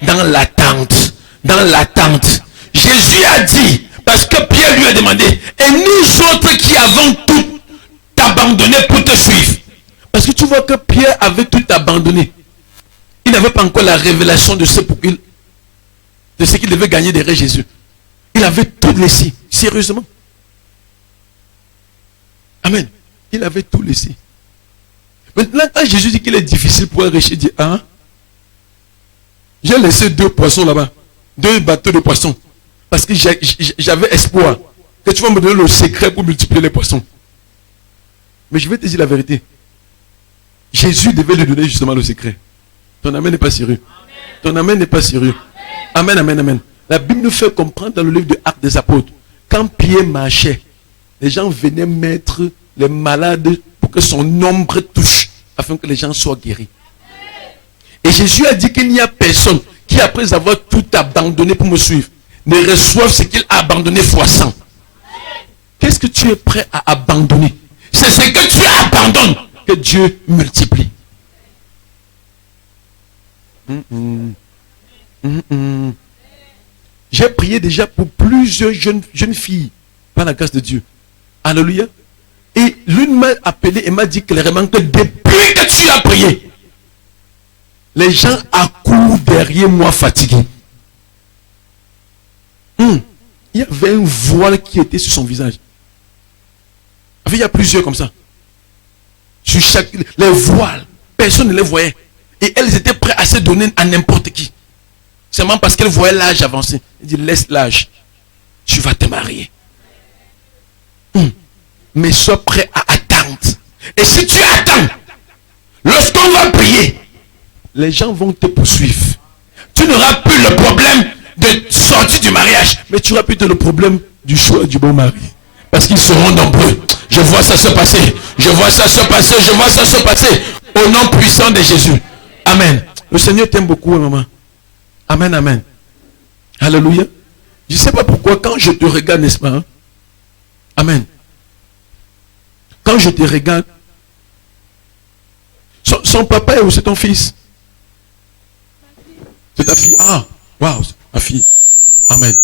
Dans l'attente. Dans l'attente. Jésus a dit, parce que Pierre lui a demandé, et nous autres qui avons tout abandonné pour te suivre. Parce que tu vois que Pierre avait tout abandonné. Il n'avait pas encore la révélation de ce qu'il devait gagner derrière Jésus. Il avait tout laissé, sérieusement. Amen. Il avait tout laissé. Maintenant, quand Jésus dit qu'il est difficile pour un riche, il dit, ah, j'ai laissé 2 poissons là-bas, 2 bateaux de poissons. Parce que j'avais espoir que tu vas me donner le secret pour multiplier les poissons. Mais je vais te dire la vérité. Jésus devait lui donner justement le secret. Ton amen n'est pas sérieux. Ton amen n'est pas sérieux. Amen, amen, amen. La Bible nous fait comprendre dans le livre de Actes des Apôtres, quand Pierre marchait, les gens venaient mettre les malades pour que son ombre touche, afin que les gens soient guéris. Et Jésus a dit qu'il n'y a personne qui, après avoir tout abandonné pour me suivre, ne reçoivent ce qu'il a abandonné fois 100. Qu'est-ce que tu es prêt à abandonner? C'est ce que tu abandonnes que Dieu multiplie. J'ai prié déjà pour plusieurs jeunes filles par la grâce de Dieu. Alléluia. Et l'une m'a appelé et m'a dit clairement que depuis que tu as prié, les gens accourent derrière moi fatigués. Il y avait un voile qui était sur son visage. Il y a plusieurs comme ça. Sur les voiles, personne ne les voyait. Et elles étaient prêtes à se donner à n'importe qui. Seulement parce qu'elles voyaient l'âge avancé. Il dit, laisse l'âge. Tu vas te marier. Mais sois prêt à attendre. Et si tu attends, lorsqu'on va prier, les gens vont te poursuivre. Tu n'auras plus le problème de sortir du mariage, mais tu auras plutôt le problème du choix du bon mari. Parce qu'ils seront nombreux. Je vois ça se passer. Je vois ça se passer. Je vois ça se passer. Au nom puissant de Jésus. Amen. Le Seigneur t'aime beaucoup, maman. Amen, amen. Alléluia. Je ne sais pas pourquoi, quand je te regarde, n'est-ce pas? Hein? Amen. Quand je te regarde, son papa est où? C'est ton fils? C'est ta fille? Ah, waouh, ma fille. Amen.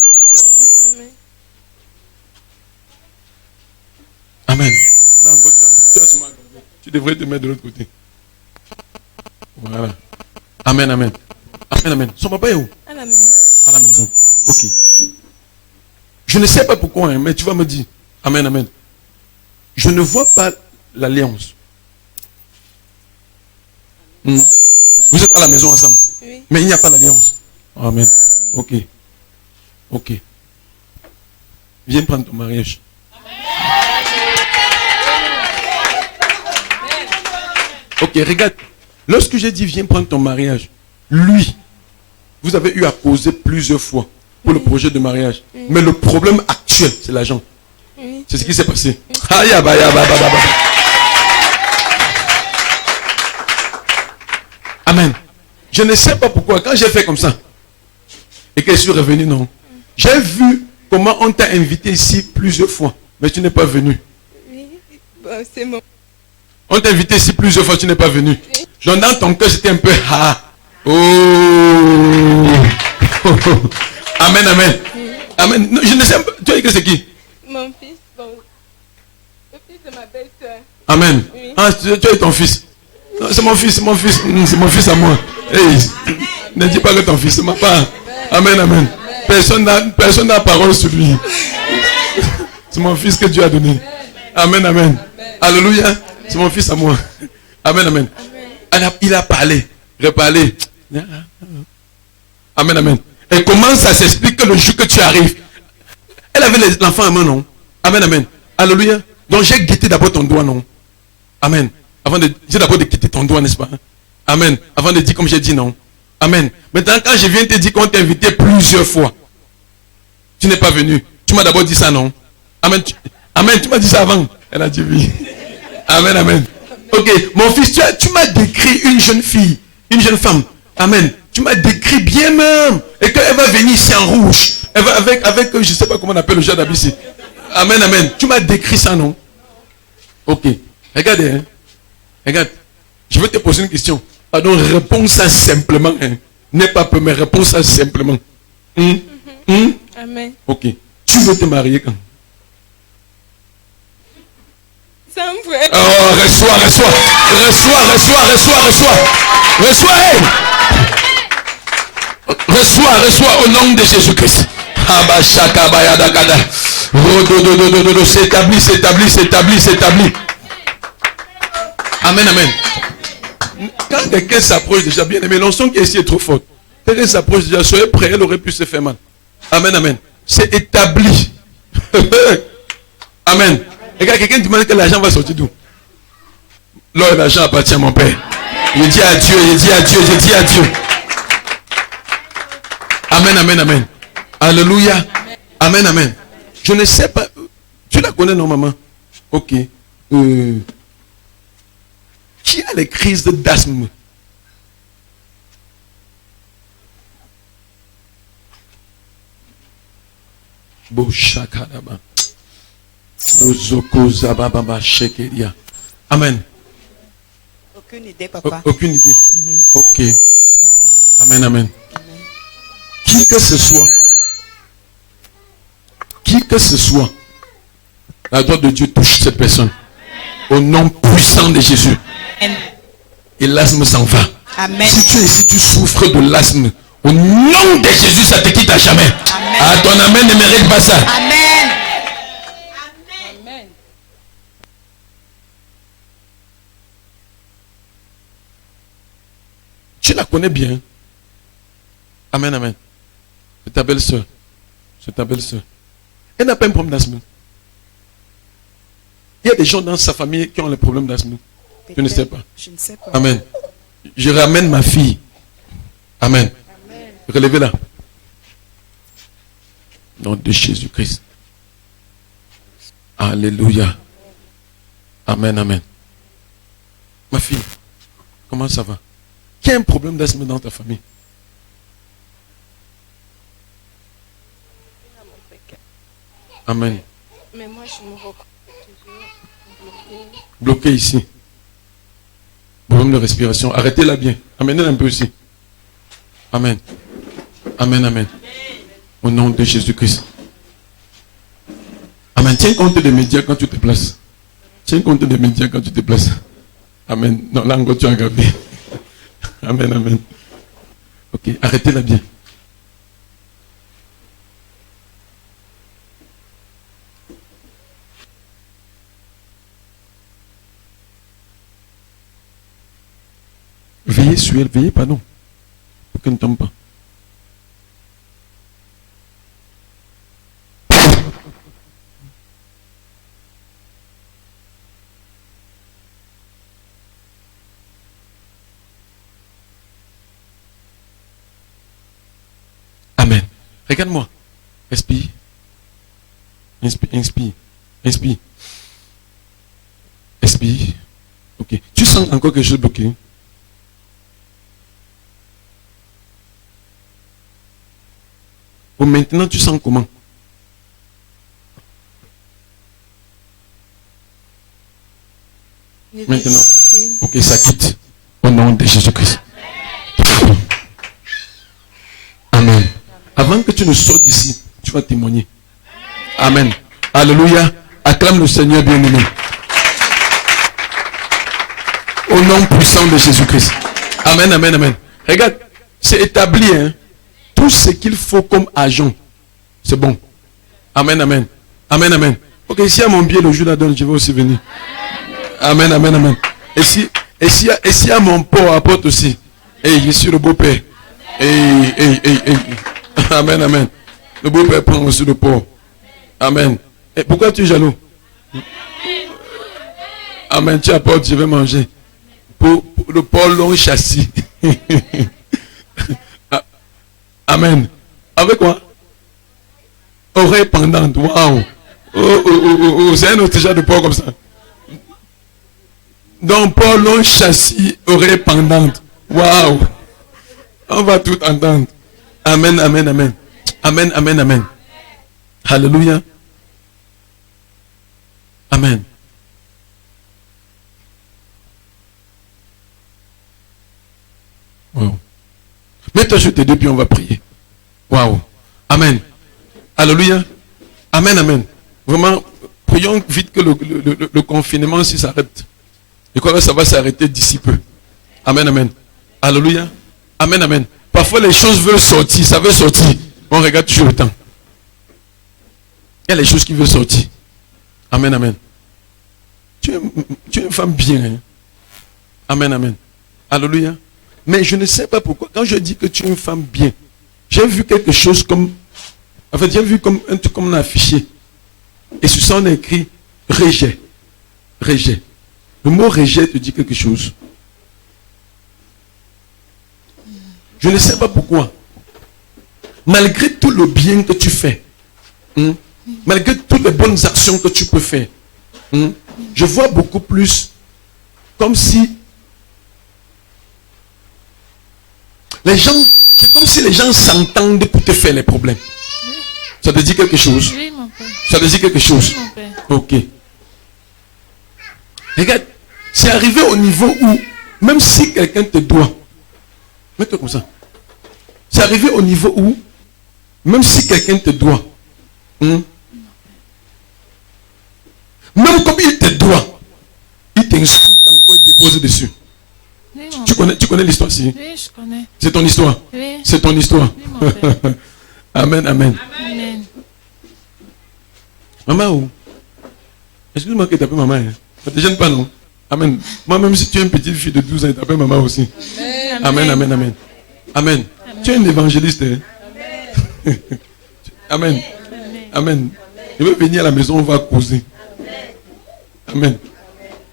Amen. Là encore, tu devrais te mettre de l'autre côté. Voilà. Amen, amen. Amen, amen. Son papa est où? À la maison. À la maison. Ok. Je ne sais pas pourquoi, hein, mais tu vas me dire. Amen, amen. Je ne vois pas l'alliance. Vous êtes à la maison ensemble. Oui. Mais il n'y a pas l'alliance. Amen. Ok. Ok. Viens prendre ton mariage. Ok, regarde. Lorsque j'ai dit viens prendre ton mariage, lui, vous avez eu à causer plusieurs fois pour le projet de mariage. Mais le problème actuel, c'est l'argent. Oui. C'est ce qui s'est passé. Aïe, aïe, aïe, aïe, aïe, aïe, aïe. Amen. Je ne sais pas pourquoi, quand j'ai fait comme ça, et que je suis revenu, non. J'ai vu comment on t'a invité ici plusieurs fois, mais tu n'es pas venu. Oui. Bon, c'est bon. On t'a invité ici plusieurs fois, tu n'es pas venu. Oui. Genre dans ton cœur, c'était un peu ah. Oh. Amen, amen. Amen. Non, je ne sais pas. Tu as dit que c'est qui? Mon fils, bon. Le fils de ma belle-sœur. Amen. Oui. Ah, tu es ton fils. Non, c'est mon fils, c'est mon fils. C'est mon fils à moi. Hey, ne dis pas que ton fils, c'est ma part. Amen, amen. Personne n'a parole sur lui. C'est mon fils que Dieu a donné. Amen, amen. Alléluia. C'est mon fils à moi. Amen, amen. Il a parlé, reparlé. Amen, amen. Et comment ça s'explique que le jour que tu arrives, elle avait l'enfant à main, non? Amen, amen. Alléluia. Donc j'ai guetté d'abord ton doigt, non? Amen. J'ai d'abord de quitter ton doigt, n'est-ce pas? Amen. Avant de dire comme j'ai dit, non? Amen. Maintenant, quand je viens te dire qu'on t'a invité plusieurs fois, tu n'es pas venu. Tu m'as d'abord dit ça, non? Amen. Amen. Tu m'as dit ça avant. Elle a dit oui. Amen, amen. Ok, mon fils, tu m'as décrit une jeune fille, une jeune femme. Amen. Tu m'as décrit bien même. Et qu'elle va venir ici en rouge. Elle va avec je ne sais pas comment on appelle le genre d'habit ici. Amen, amen. Tu m'as décrit ça, non? Ok. Regardez, hein. Regarde. Je vais te poser une question. Pardon, réponds ça simplement. Hein. N'aie pas peur, mais réponds ça simplement. Amen. Ok. Tu veux te marier quand? Sans vrai. Oh, reçois. Reçois au nom de Jésus-Christ. S'établit. Amen, amen. Quand quelqu'un s'approche déjà, bien aimé, l'onction qui est ici est trop forte. Quelqu'un s'approche déjà, soyez prêts, elle aurait pu se faire mal. Amen, amen. C'est établi. Amen. Regarde, quelqu'un demande que l'argent va sortir d'où? Là, l'argent appartient à mon Père. Je dis à Dieu. Amen, amen, amen. Alléluia. Amen, amen. Je ne sais pas. Tu la connais, non, maman? Ok. Qui a les crises d'asthme? Amen. Aucune idée, papa. Aucune idée. Ok. Amen, amen. Qui que ce soit, la droite de Dieu touche cette personne. Au nom puissant de Jésus. Amen. Et l'asthme s'en va. Amen. Si tu es ici, tu souffres de l'asthme. Au nom de Jésus, ça te quitte à jamais. Amen. Ah, ton amen ne mérite pas ça. Amen. Amen. Tu la connais bien. Amen, amen. C'est ta belle-sœur. Elle n'a pas un problème d'asthme. Il y a des gens dans sa famille qui ont les problèmes d'asthme. Je ne sais pas. Je ne sais pas. Amen. Je ramène ma fille. Amen. Relevez-la. Nom de Jésus-Christ. Alléluia. Amen, amen. Ma fille, Comment ça va? Qui a un problème d'asthme dans ta famille? Amen. Mais moi, je me reconnais toujours bloquée. Bloqué ici. Problème de respiration. Arrêtez-la bien. Amenez-la un peu ici. Amen. Amen, amen. Au nom de Jésus-Christ. Amen. Tiens compte des médias quand tu te places. Tiens compte des médias quand tu te places. Amen. Non, là encore tu as aggravé. Amen, amen. Ok, arrêtez-la bien. Veillez sur elle, veillez, pardon. Pour qu'elle ne tombe pas. Amen. Regarde-moi. Respire. Inspire, inspire, inspire. Expire. Ok. Tu sens encore quelque chose bloqué? Ou maintenant, tu sens comment? Maintenant. Ok, ça quitte. Au nom de Jésus-Christ. Amen. Avant que tu ne sortes d'ici, tu vas témoigner. Amen. Alléluia. Acclame le Seigneur bien-aimé. Au nom puissant de Jésus-Christ. Amen, amen, amen. Regarde, c'est établi, hein. Tout ce qu'il faut comme agent, c'est bon. Amen, amen. Amen, amen. Ok, si à mon pied le jour la donne, je vais aussi venir. Amen, amen, amen. Et si à mon port apporte aussi. Et je suis le beau-père. Amen, amen. Le beau-père prend aussi le port. Amen. Et pourquoi tu es jaloux? Amen, tu apportes, je vais manger. Pour le port long châssis. Amen. Avec quoi? Oreille pendante. Waouh. Oh, c'est un autre genre de porc comme ça. Donc, porc long châssis, oreille pendante. Waouh. On va tout entendre. Amen, amen, amen. Amen, amen, amen. Alléluia. Amen. Wow. Mets-toi sur tes deux pieds, on va prier. Waouh. Amen. Alléluia. Amen, amen. Vraiment, prions vite que le confinement aussi s'arrête. Et quoi, ça va s'arrêter d'ici peu. Amen, amen. Alléluia. Amen, amen. Parfois les choses veulent sortir, ça veut sortir. On regarde toujours le temps. Il y a les choses qui veulent sortir. Amen, amen. Tu es une femme bien. Hein? Amen, amen. Alléluia. Mais je ne sais pas pourquoi. Quand je dis que tu es une femme bien, j'ai vu quelque chose comme... En fait, j'ai vu comme un truc comme un affiché. Et sur ça, on a écrit rejet. Rejet. Le mot rejet te dit quelque chose. Je ne sais pas pourquoi. Malgré tout le bien que tu fais, malgré toutes les bonnes actions que tu peux faire, je vois beaucoup plus comme si les gens, c'est comme si les gens s'entendent pour te faire les problèmes. Ça te dit quelque chose? Oui, mon père. Ça te dit quelque chose? Oui, mon père. Ok. Regarde, c'est arrivé au niveau où, même si quelqu'un te doit, mets-toi comme ça. C'est arrivé au niveau où, même si quelqu'un te doit, même comme il te doit, il t'insulte encore et dépose dessus. Oui, mon Tu connais l'histoire ici? Oui, je connais. C'est ton histoire? Oui. C'est ton histoire? Oui, mon père. Amen, amen. Amen. Maman, où? Excuse-moi que tu t'appelles maman. Hein? Ça ne te gêne pas, non? Amen. Moi-même, si tu es une petite fille de 12 ans, tu t'appelles maman aussi. Amen, amen, amen. Amen. Tu es un évangéliste. Hein? Amen. Amen. Je veux venir à la maison, on va causer. Amen.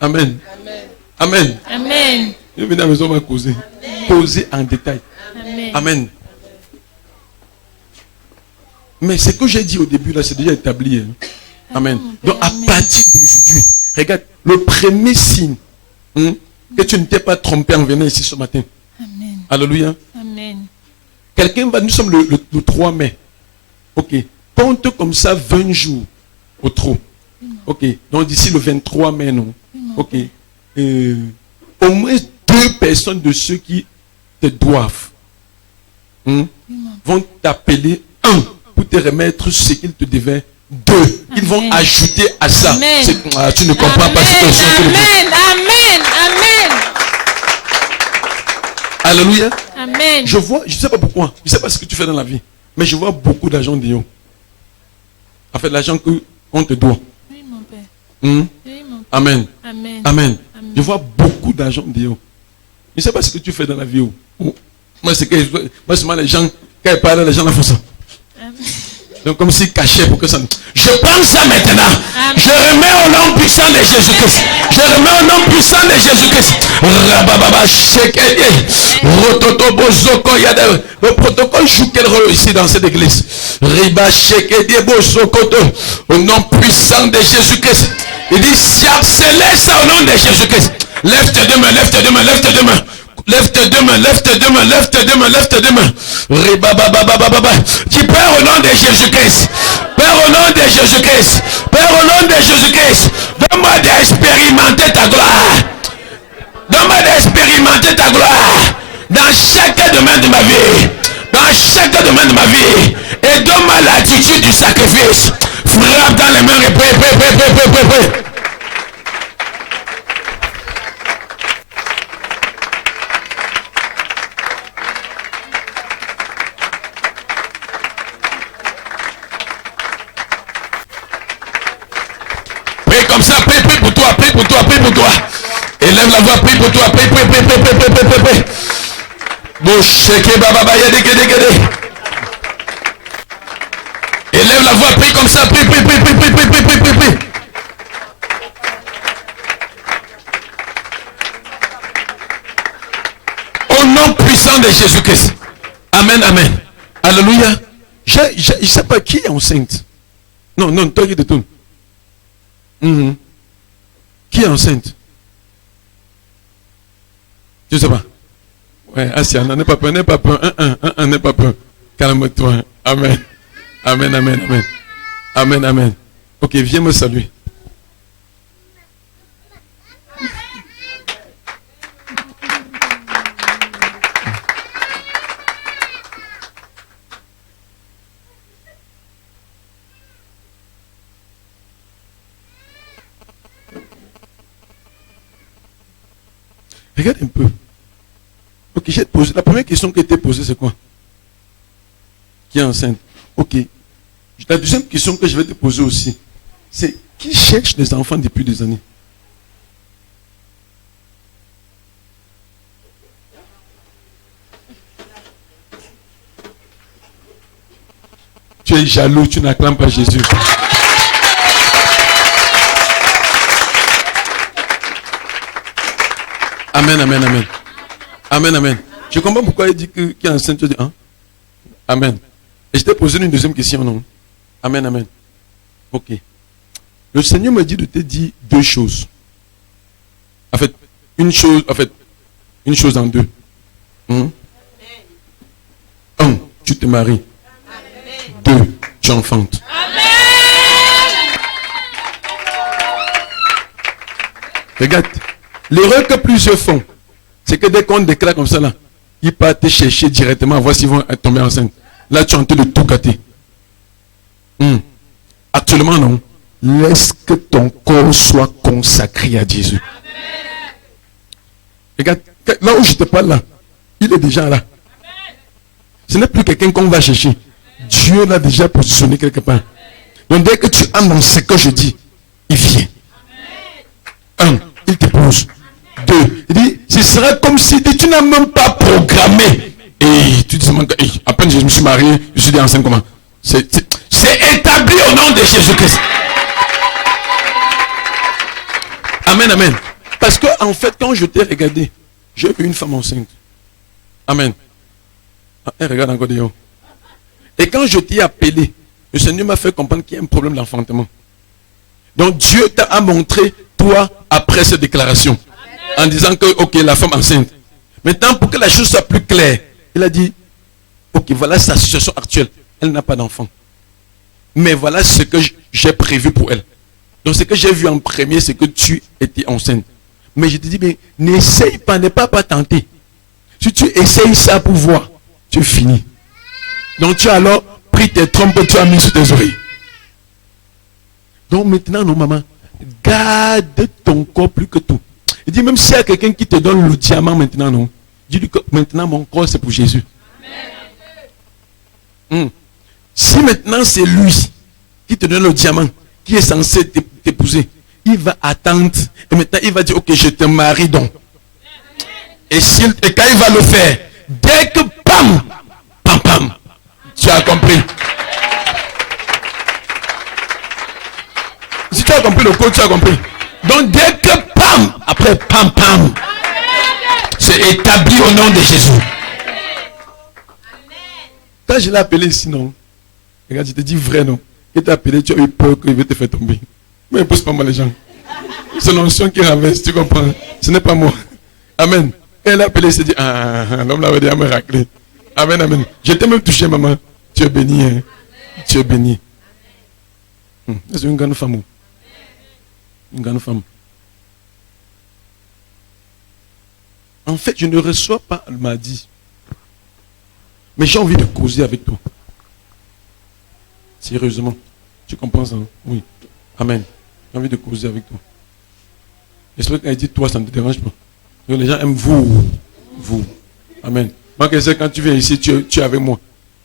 Amen. Amen. Amen. Je veux venir à la maison, on va causer. Causer en détail. Amen. Amen. Mais ce que j'ai dit au début, là, c'est déjà établi. Hein? Amen. Donc, à partir d'aujourd'hui, regarde, le premier signe que tu ne t'es pas trompé en venant ici ce matin. Amen. Alléluia. Amen. Quelqu'un va, nous sommes le 3 mai. Ok. Compte comme ça 20 jours au trop. Ok. Donc d'ici le 23 mai, non. Ok. Au moins 2 personnes de ceux qui te doivent vont t'appeler, 1, pour te remettre ce qu'ils te devaient. 2, ils vont ajouter à ça. Amen. Tu ne comprends pas ce que je veux dire. Amen. Amen. Amen. Alléluia. Amen. Je vois, je ne sais pas pourquoi, je ne sais pas ce que tu fais dans la vie, mais je vois beaucoup d'argent de haut. En fait, l'argent qu'on te doit. Oui, mon Père. Hmm? Oui, mon Père. Amen. Amen. Amen. Amen. Je vois beaucoup d'argent de haut. Je ne sais pas ce que tu fais dans la vie. Moi, c'est que moi, souvent les gens, quand ils parlent, les gens la font ça. Amen. Donc, comme s'ils cachaient pour que ça. Je prends ça maintenant. Amen. Je remets au nom puissant de Jésus-Christ. Je remets au nom puissant de Jésus-Christ. Rabababa, shekeye. Rototobo, zoko, yade. Le protocole joue quel rôle ici dans cette église? Riba, shekeye, bo, zokoto. Au nom puissant de Jésus-Christ. Il dit, harcelez ça au nom de Jésus-Christ. Lève tes deux mains, lève tes deux mains, lève tes deux mains. Lève tes deux mains, lève tes deux mains, lève tes deux mains, lève tes deux mains. Ribabababababa. Tu Père au nom de Jésus-Christ. Père au nom de Jésus-Christ. Père au nom de Jésus-Christ. Donne-moi d'expérimenter ta gloire. Donne-moi d'expérimenter ta gloire. Dans chaque domaine de ma vie. Dans chaque domaine de ma vie. Et donne-moi l'attitude du sacrifice. Frappe dans les mains et prie, prie, prie, prie, prie, prie, prie. Comme ça, prie, prie pour toi, prie pour toi, prie pour toi. Élève la voix, prie pour toi, prie, prie, prie, prie, prie, prie, prie, prie. Boucheke bababa yede gede gede. Élève la voix, prie comme ça, prie, prie, prie, prie, prie, prie, prie, prie, prie, prie. Au nom puissant de Jésus-Christ. Amen, amen. Alléluia. Je ne sais pas qui est enceinte. Non, non, toi qui te tournes. Qui est enceinte? Je ne sais pas. Ouais, Asia, n'aie pas peur, n'aie pas peur. N'aie pas peur. Calme-toi. Amen. Amen, amen, amen. Amen, amen. Ok, viens me saluer. Regarde un peu. Ok, j'ai posé. La première question qui a été posée, c'est quoi? Qui est enceinte? Ok. La deuxième question que je vais te poser aussi, c'est qui cherche des enfants depuis des années? Tu es jaloux, tu n'acclames pas Jésus. Amen, amen, amen. Amen, amen. Je comprends pourquoi il dit qu'il est enceinte. Tu dis, hein? Amen. Et je t'ai posé une deuxième question, non? Amen, amen. Ok. Le Seigneur me dit de te dire 2 choses. En fait, une chose en 2. 1, tu te maries. 2, tu enfantes. Regarde. L'erreur que plusieurs font, c'est que dès qu'on déclare comme ça là, ils partent te chercher directement, voir s'ils vont tomber enceintes. Là, tu es en train de tout gâter. Actuellement, non. Laisse que ton corps soit consacré à Jésus. Regarde, là où je te parle là, il est déjà là. Ce n'est plus quelqu'un qu'on va chercher. Dieu l'a déjà positionné quelque part. Donc dès que tu entres dans ce que je dis, il vient. 1, il te pose. 2, il dit, ce sera comme si tu n'as même pas programmé. Et tu dis, à peine je me suis marié, je suis dit enceinte comment? C'est établi au nom de Jésus-Christ. Amen, amen. Parce que en fait, quand je t'ai regardé, j'ai vu une femme enceinte. Amen. Elle regarde encore de haut. Et quand je t'ai appelé, le Seigneur m'a fait comprendre qu'il y a un problème d'enfantement. Donc Dieu t'a montré, toi, après cette déclaration. En disant que, ok, la femme enceinte. Maintenant, pour que la chose soit plus claire, il a dit, ok, voilà sa situation actuelle. Elle n'a pas d'enfant. Mais voilà ce que j'ai prévu pour elle. Donc, ce que j'ai vu en premier, c'est que tu étais enceinte. Mais je te dis, mais n'essaye pas, n'es pas tenté. Si tu essayes ça pour voir, tu finis. Donc, tu as alors pris tes trompes que tu as mis sur tes oreilles. Donc, maintenant, non, maman, garde ton corps plus que tout. Il dit, même s'il y a quelqu'un qui te donne le diamant maintenant, non, dis-lui que maintenant, mon corps, c'est pour Jésus. Si maintenant, c'est lui qui te donne le diamant, qui est censé t'épouser, il va attendre. Et maintenant, il va dire, ok, je te marie donc. Et quand il va le faire, dès que, pam, pam, pam, tu as compris. Si tu as compris le code, tu as compris. Donc, dès que, pam, après, pam, pam, c'est établi au nom de Jésus. Quand je l'ai appelé ici, non. Regarde, je te dis vrai, non. Il t'a appelé, tu as eu peur qu'il veut te faire tomber. Mais il pousse pas mal les gens. C'est l'onction qui renverse, tu comprends. Ce n'est pas moi. Amen. Quand elle a appelé, il s'est dit, l'homme l'avait dit à me racler. Amen, amen. Je t'ai même touché, maman. Tu es béni, hein. Tu es béni. C'est une grande femme. Une grande femme. En fait, je ne reçois pas, elle m'a dit. Mais j'ai envie de causer avec toi. Sérieusement. Tu comprends ça? Oui. Amen. J'ai envie de causer avec toi. J'espère qu'elle dit toi, ça ne te dérange pas. Les gens aiment vous. Vous. Amen. Moi, je sais quand tu viens ici, tu es avec moi.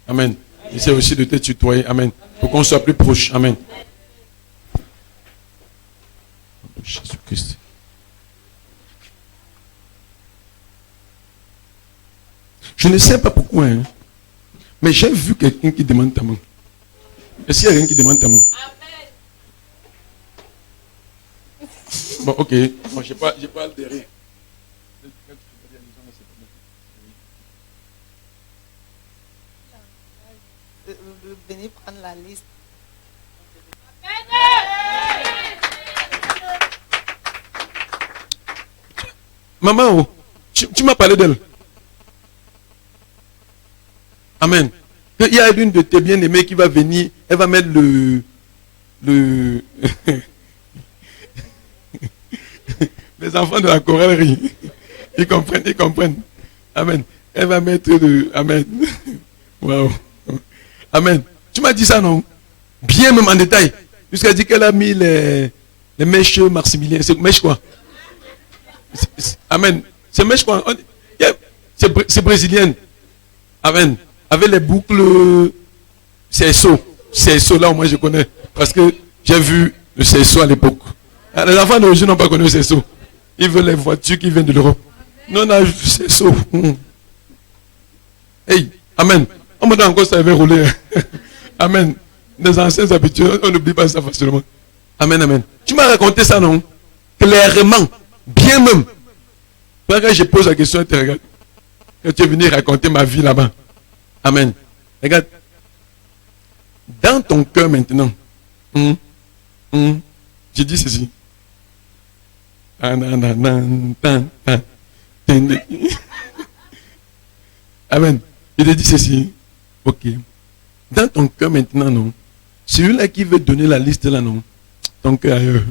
Amen. J'essaie aussi de te tutoyer. Amen. Pour qu'on soit plus proche. Amen. Jésus-Christ. Je ne sais pas pourquoi, hein, mais j'ai vu quelqu'un qui demande ta main. Est-ce qu'il y a quelqu'un qui demande ta main? Bon, ok. Moi, je n'ai pas altéré. Venez prendre la liste. Maman, tu m'as parlé d'elle. Amen. Il y a une de tes bien-aimés qui va venir, elle va mettre les enfants de la choralerie. Ils comprennent. Amen. Elle va mettre Amen. Wow. Amen. Tu m'as dit ça, non? Bien même en détail. Jusqu'à dire qu'elle a mis les mèches Maximilien. C'est mèche quoi? Amen. C'est mèche quoi? C'est brésilienne. Amen. Avec les boucles CSO là, moi je connais. Parce que j'ai vu le CSO à l'époque. Les enfants d'origine n'ont pas connu le CSO. Ils veulent les voitures qui viennent de l'Europe. Nous on a vu CSO. Hey, amen. On me dit encore ça avait roulé. Amen. Des anciennes habitudes, on n'oublie pas ça facilement. Amen, amen. Tu m'as raconté ça, non? Clairement. Bien même. Quand je pose la question, tu regardes. Quand tu es venu raconter ma vie là-bas. Amen. Regarde. Dans ton cœur maintenant, je dis ceci. Amen. Je te dis ceci. Ok. Dans ton cœur maintenant, non. Celui-là qui veut donner la liste là, non. Ton cœur ailleurs.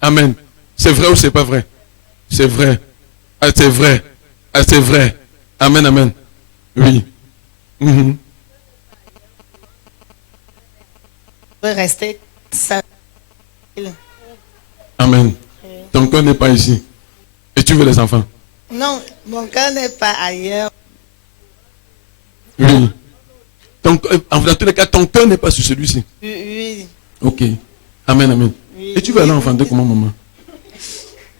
Amen. C'est vrai ou c'est pas vrai? C'est vrai. Ah, c'est vrai. Ah, c'est vrai. Amen, amen. Oui. Vous pouvez rester ça. Amen. Ton cœur n'est pas ici. Et tu veux les enfants? Non, mon cœur n'est pas ailleurs. Oui. Dans tous les cas, ton cœur n'est pas sur celui-ci. Oui. Ok. Amen, amen. Oui. Et tu veux aller enfanter comment, maman?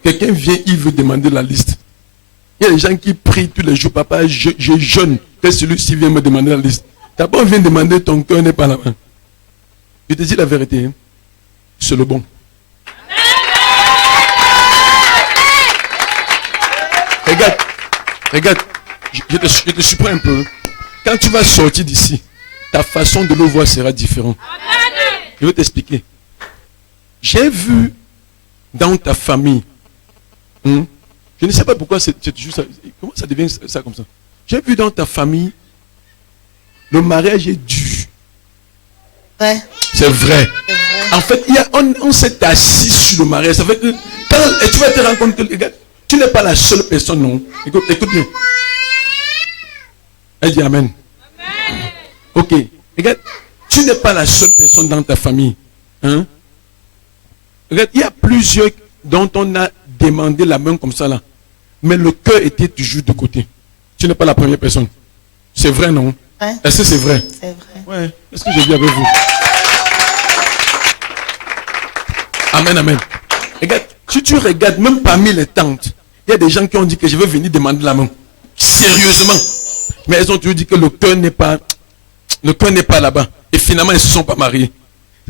Quelqu'un vient, il veut demander la liste. Il y a des gens qui prient tous les jours. Papa, je jeûne. Que celui-ci vient me demander la liste. D'abord, on vient demander, ton cœur n'est pas là-bas. Je te dis la vérité. Hein? C'est le bon. Regarde. Je te surprends un peu. Quand tu vas sortir d'ici, ta façon de le voir sera différente. Je vais t'expliquer. j'ai vu dans ta famille, je ne sais pas pourquoi c'est juste ça, comment ça devient ça comme ça. J'ai vu dans ta famille, le mariage est dur. Ouais. C'est vrai. C'est vrai. En fait, on s'est assis sur le mariage. Ça fait que et tu vas te rendre compte que regarde, tu n'es pas la seule personne, non. Écoute bien. Elle dit Amen. Ok. Regarde, tu n'es pas la seule personne dans ta famille. Hein? Regarde, il y a plusieurs dont on a demandé la main comme ça là. Mais le cœur était toujours de côté. Tu n'es pas la première personne. C'est vrai, non? Ouais. Est-ce que c'est vrai? C'est vrai. Ouais. Est-ce que j'ai dit avec vous? Amen, amen. Regarde, si tu regardes, même parmi les tantes, il y a des gens qui ont dit que je vais venir demander la main. Sérieusement. Mais elles ont toujours dit que le cœur n'est pas là-bas. Et finalement, elles ne se sont pas mariées.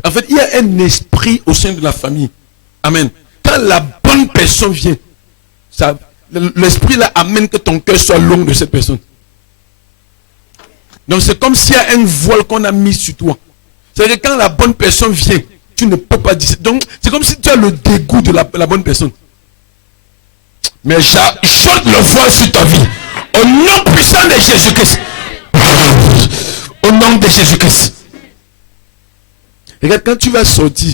En fait, il y a un esprit au sein de la famille. Amen. Quand la bonne personne vient, l'esprit là amène que ton cœur soit long de cette personne. Donc c'est comme s'il y a un voile qu'on a mis sur toi. C'est-à-dire que quand la bonne personne vient, tu ne peux pas dire. Donc c'est comme si tu as le dégoût de la bonne personne. Mais j'ôte le voile sur ta vie. Au nom puissant de Jésus-Christ. Au nom de Jésus-Christ. Regarde, quand tu vas sortir,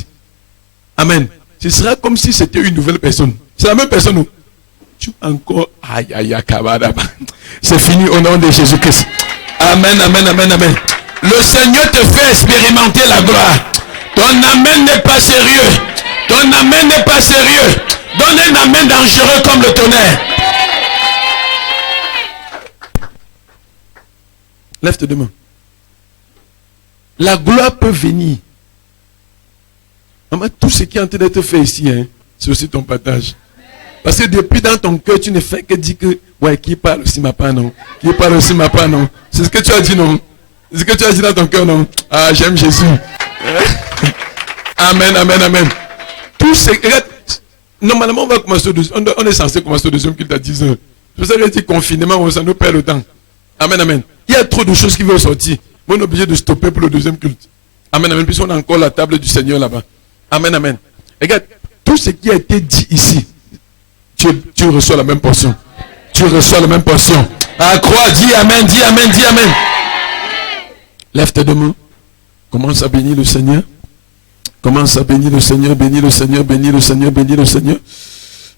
amen, ce sera comme si c'était une nouvelle personne. C'est la même personne. Non? Tu encore, aïe, aïe, aïe, c'est fini au nom de Jésus-Christ. Amen, amen, amen, amen. Le Seigneur te fait expérimenter la gloire. Ton amen n'est pas sérieux. Ton amen n'est pas sérieux. Donne un amen dangereux comme le tonnerre. Lève tes deux mains. La gloire peut venir. Maman, tout ce qui est en train d'être fait ici, hein, c'est aussi ton partage. Parce que depuis dans ton cœur, tu ne fais que dire que, ouais, qui parle aussi ma part, non? Qui parle aussi ma part, non? C'est ce que tu as dit, non? C'est ce que tu as dit dans ton cœur, non? Ah, j'aime Jésus. Amen, amen, amen. Tout ce que... Normalement, on va commencer on est censé commencer au deuxième culte à 10 heures. C'est pour ça que je dis confinement, ça nous perd le temps. Amen, amen. Il y a trop de choses qui veulent sortir. On est obligé de stopper pour le deuxième culte. Amen, amen. Puisqu'on a encore la table du Seigneur là-bas. Amen, amen. Regarde, tout ce qui a été dit ici, tu reçois la même portion. Tu reçois la même portion. À croix, dis Amen, dis Amen, dis Amen. Lève tes deux mains. Commence à bénir le Seigneur. Commence à bénir le Seigneur, bénir le Seigneur, bénir le Seigneur, bénir le Seigneur.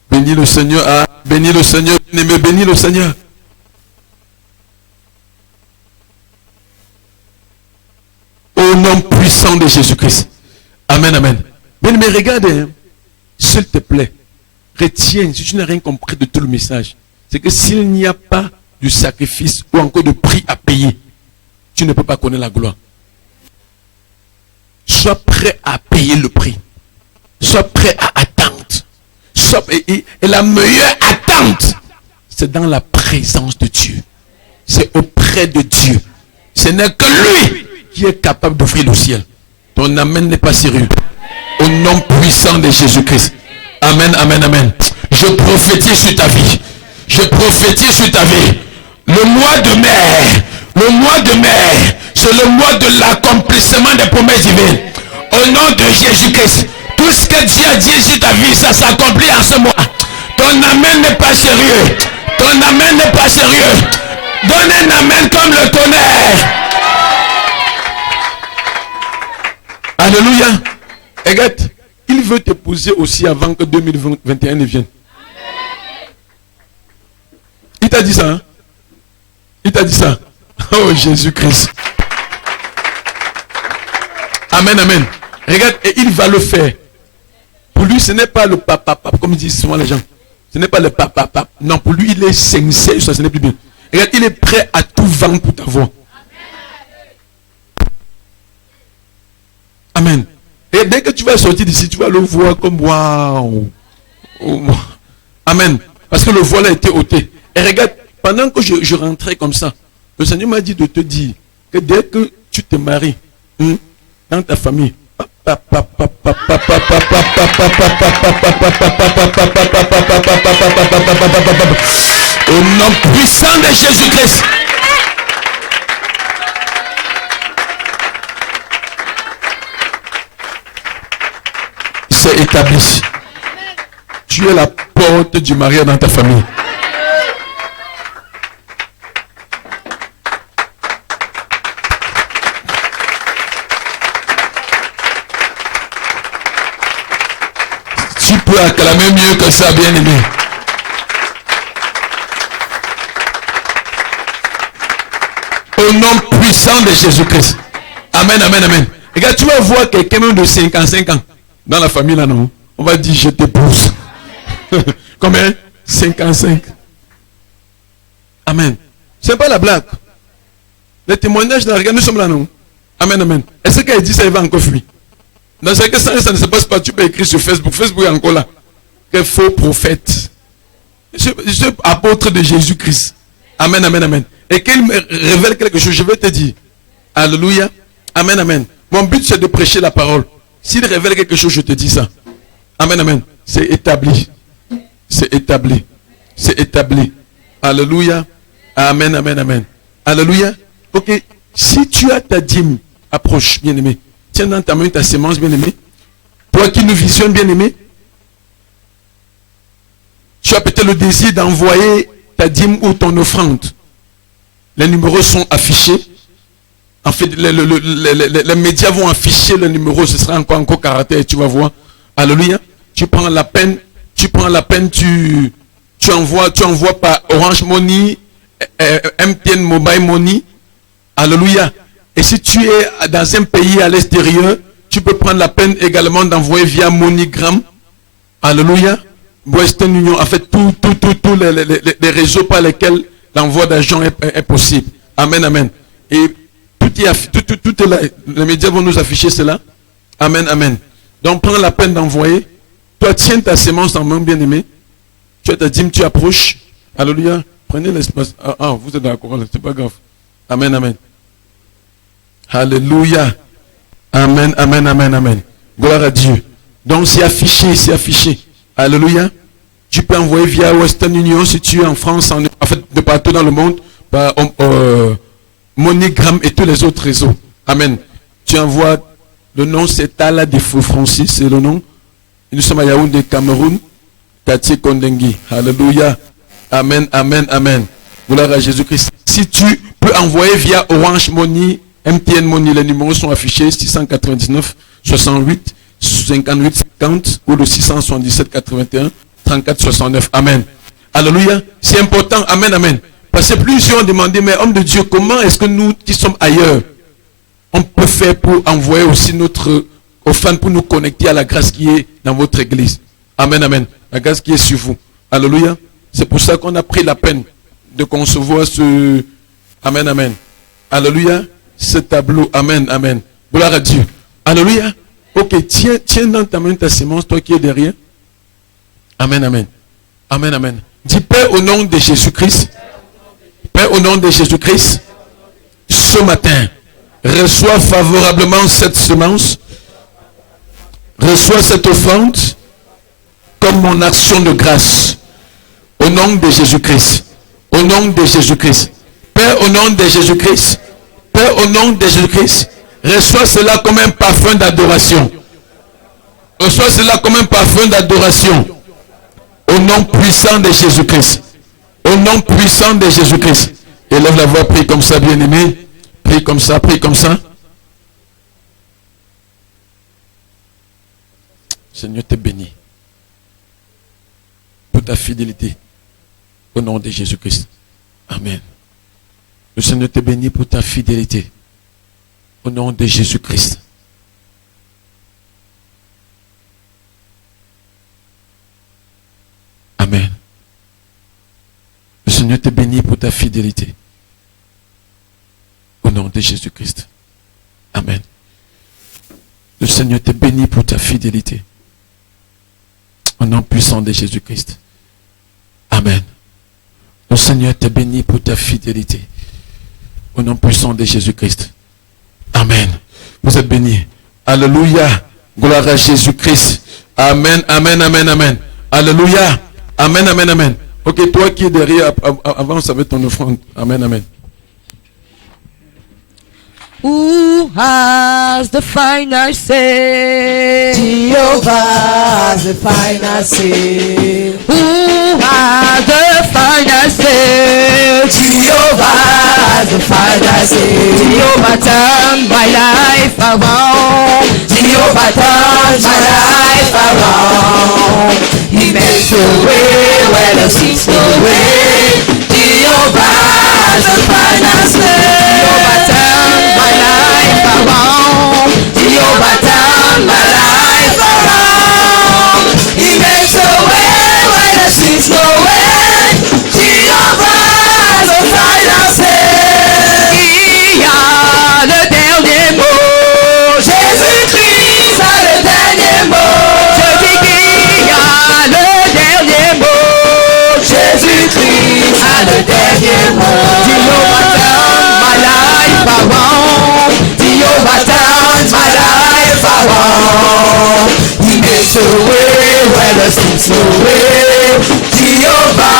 Bénis le Seigneur, ah, bénis le Seigneur, bien-aimé, bénis le Seigneur. Au nom puissant de Jésus-Christ. Amen, amen. Bien-aimé, regarde, hein, s'il te plaît, retiens, si tu n'as rien compris de tout le message, c'est que s'il n'y a pas de sacrifice ou encore de prix à payer, tu ne peux pas connaître la gloire. Sois prêt à payer le prix. Sois prêt à attendre. Et la meilleure attente, c'est dans la présence de Dieu. C'est auprès de Dieu. Ce n'est que lui qui est capable d'ouvrir le ciel. Ton amen n'est pas sérieux. Au nom puissant de Jésus-Christ. Amen, amen, amen. Je prophétise sur ta vie. Je prophétise sur ta vie. Le mois de mai, c'est le mois de l'accomplissement des promesses divines. Au nom de Jésus-Christ, tout ce que Dieu a dit sur ta vie, ça s'accomplit en ce mois. Ton amen n'est pas sérieux. Ton amen n'est pas sérieux. Donne un amen comme le tonnerre. Alléluia. Regarde, il veut t'épouser aussi avant que 2021 ne vienne. Il t'a dit ça, hein? Il t'a dit ça. Oh Jésus-Christ. Amen, amen. Regarde, et il va le faire. Pour lui, ce n'est pas le papa, comme disent souvent les gens. Ce n'est pas le papa. Non, pour lui, il est sincère, ça ce n'est plus bien. Regarde, il est prêt à tout vendre pour ta voix. Amen. Et dès que tu vas sortir d'ici, tu vas le voir comme waouh. Amen. Parce que le voile a été ôté. Et regarde, pendant que je rentrais comme ça, le Seigneur m'a dit de te dire que dès que tu te maries, dans ta famille, au nom puissant de Jésus-Christ. C'est établi. Tu es la porte du mariage dans ta famille. Tu peux acclamer mieux que ça, bien-aimé. Au nom puissant de Jésus-Christ. Amen, amen, amen. Regarde, tu vas voir quelqu'un même de 55 ans dans la famille là, non? On va dire, je t'épouse. Combien? 55. Amen. C'est pas la blague. Les témoignages là, regarde, nous sommes là, non? Amen, amen. Est-ce qu'elle dit ça, il va encore fuir? Dans ce cas, ça ne se passe pas, tu peux écrire sur Facebook. Facebook est encore là. Quel faux prophète. Je suis apôtre de Jésus-Christ. Amen, amen, amen. Et qu'il me révèle quelque chose, je vais te dire. Alléluia. Amen, amen. Mon but, c'est de prêcher la parole. S'il révèle quelque chose, je te dis ça. Amen, amen. C'est établi. C'est établi. C'est établi. Alléluia. Amen, amen, amen. Alléluia. Ok. Si tu as ta dîme, approche, bien-aimé. Tiens dans ta main ta sémence, bien-aimé. Toi qui nous visionnes, bien-aimé. Tu as peut-être le désir d'envoyer ta dîme ou ton offrande. Les numéros sont affichés. En fait, les médias vont afficher le numéro. Ce sera encore caractère, tu vas voir. Alléluia. Tu prends la peine, tu envoies par Orange Money, MTN Mobile Money. Alléluia. Et si tu es dans un pays à l'extérieur, tu peux prendre la peine également d'envoyer via MoneyGram. Alléluia. Western Union, en fait, tous les réseaux par lesquels l'envoi d'argent est possible. Amen, amen. Et tout est là. Les médias vont nous afficher cela. Amen, amen. Donc, prends la peine d'envoyer. Toi, tiens ta sémence en main, bien-aimé. Tu as ta dîme, tu approches. Alléluia. Prenez l'espace. Ah, vous êtes d'accord, c'est pas grave. Amen, amen. Alléluia. Amen, amen, amen, amen. Gloire à Dieu. Donc, c'est affiché, c'est affiché. Alléluia. Tu peux envoyer via Western Union si tu es en France, en fait, de partout dans le monde, par MoneyGram et tous les autres réseaux. Amen. Tu envoies, le nom c'est Tala Defo Francis, c'est le nom. Nous sommes à Yaoundé, Cameroun. Kati Kondengi. Alléluia. Amen, amen, amen. Gloire à Jésus-Christ. Si tu peux envoyer via Orange Money, MTN Money, les numéros sont affichés 699 68 58 50 ou le 677 81 34 69. Amen. Alléluia. C'est important. Amen, amen. Parce que plusieurs ont demandé, mais homme de Dieu, comment est-ce que nous qui sommes ailleurs, on peut faire pour envoyer aussi notre offrande pour nous connecter à la grâce qui est dans votre église. Amen, amen. La grâce qui est sur vous. Alléluia. C'est pour ça qu'on a pris la peine de concevoir ce... Amen, amen. Alléluia. Ce tableau. Amen, amen. Gloire à Dieu. Alléluia. Ok, tiens dans ta main ta sémence, toi qui es derrière. Amen, amen. Amen, amen. Dis Père au nom de Jésus-Christ. Père au nom de Jésus-Christ. Ce matin, reçois favorablement cette semence. Reçois cette offrande comme mon action de grâce. Au nom de Jésus-Christ. Au nom de Jésus-Christ. Père au nom de Jésus-Christ. Père au nom de Jésus-Christ. Reçois cela comme un parfum d'adoration. Reçois cela comme un parfum d'adoration. Au nom puissant de Jésus-Christ. Au nom puissant de Jésus-Christ. Élève la voix, prie comme ça, bien-aimé. Prie comme ça, prie comme ça. Seigneur, te bénis pour ta fidélité. Au nom de Jésus-Christ. Amen. Le Seigneur te bénit pour ta fidélité. Au nom de Jésus-Christ. Amen. Le Seigneur te bénit pour ta fidélité. Au nom de Jésus-Christ. Amen. Le Seigneur te bénit pour ta fidélité. Au nom puissant de Jésus-Christ. Amen. Le Seigneur te bénit pour ta fidélité. Au nom puissant de Jésus-Christ. Amen. Vous êtes bénis. Alléluia. Gloire à Jésus-Christ. Amen, amen, amen, amen. Alléluia. Amen, amen, amen. Ok, toi qui es derrière, avance avec ton offrande. Amen, amen. Who has the final say? Jehovah. has the final say? Who has the final say? Jehovah has the final say. Jehovah turn my life around. Jehovah turns my life around. He makes a way where there seems no way. Jehovah has the final say. Jehovah turn my life around. Jehovah turns my life around. He makes a way where there seems no way. Jehovah has the final say. Qui a le dernier mot? Jésus-Christ a le dernier mot. Je dis qui a le dernier mot? Jésus-Christ a le dernier mot. Jehovah turn my life around. Jehovah turns my life around. He makes a way where there seems no way. Jehovah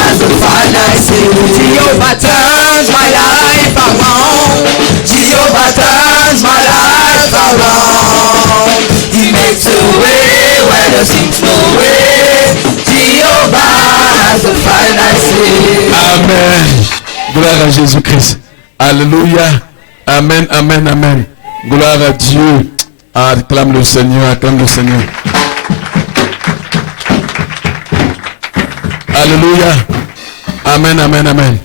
has the final say. Jehovah turns my life around. Jehovah turns my life around. He makes a way where there seems no way. Jehovah has the final say. Amen. Gloire à Jésus-Christ. Alléluia. Amen, amen, amen. Gloire à Dieu. Acclame le Seigneur, acclame le Seigneur. Alléluia. Amen, amen, amen.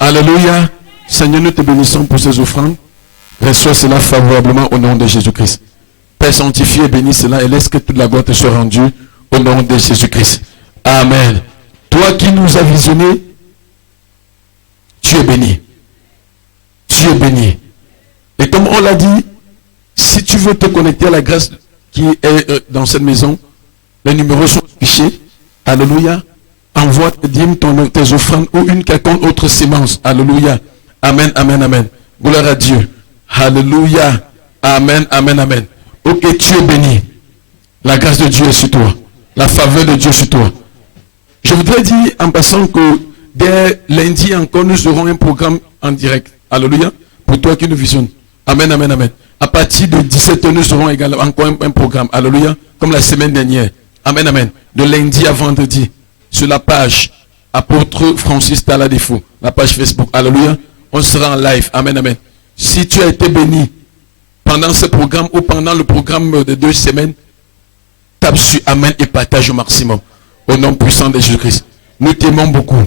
Alléluia. Seigneur, nous te bénissons pour ces offrandes. Reçois cela favorablement au nom de Jésus-Christ. Père, sanctifie et bénis cela et laisse que toute la gloire te soit rendue au nom de Jésus-Christ. Amen. Toi qui nous as visionnés, tu es béni. Tu es béni. Et comme on l'a dit, si tu veux te connecter à la grâce qui est dans cette maison, les numéros sont affichés. Alléluia. Envoie tes dîmes, tes offrandes ou une quelconque autre sémence. Alléluia. Amen, amen, amen. Gloire à Dieu. Alléluia. Amen, amen, amen. Ok, tu es béni. La grâce de Dieu est sur toi. La faveur de Dieu est sur toi. Je voudrais dire en passant que dès lundi encore, nous aurons un programme en direct. Alléluia. Pour toi qui nous visionnes. Amen, amen, amen. À partir de 17h, nous aurons également encore un programme. Alléluia. Comme la semaine dernière. Amen, amen. De lundi à vendredi. Sur la page Apôtre Francis Taladefo. La page Facebook. Alléluia. On sera en live. Amen, amen. Si tu as été béni pendant ce programme ou pendant le programme de 2 semaines, tape sur Amen et partage au maximum. Au nom puissant de Jésus-Christ. Nous t'aimons beaucoup.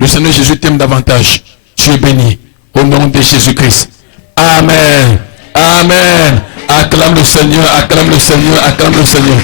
Le Seigneur Jésus t'aime davantage. Tu es béni. Au nom de Jésus-Christ. Amen. Amen. Acclame le Seigneur, acclame le Seigneur, acclame le Seigneur.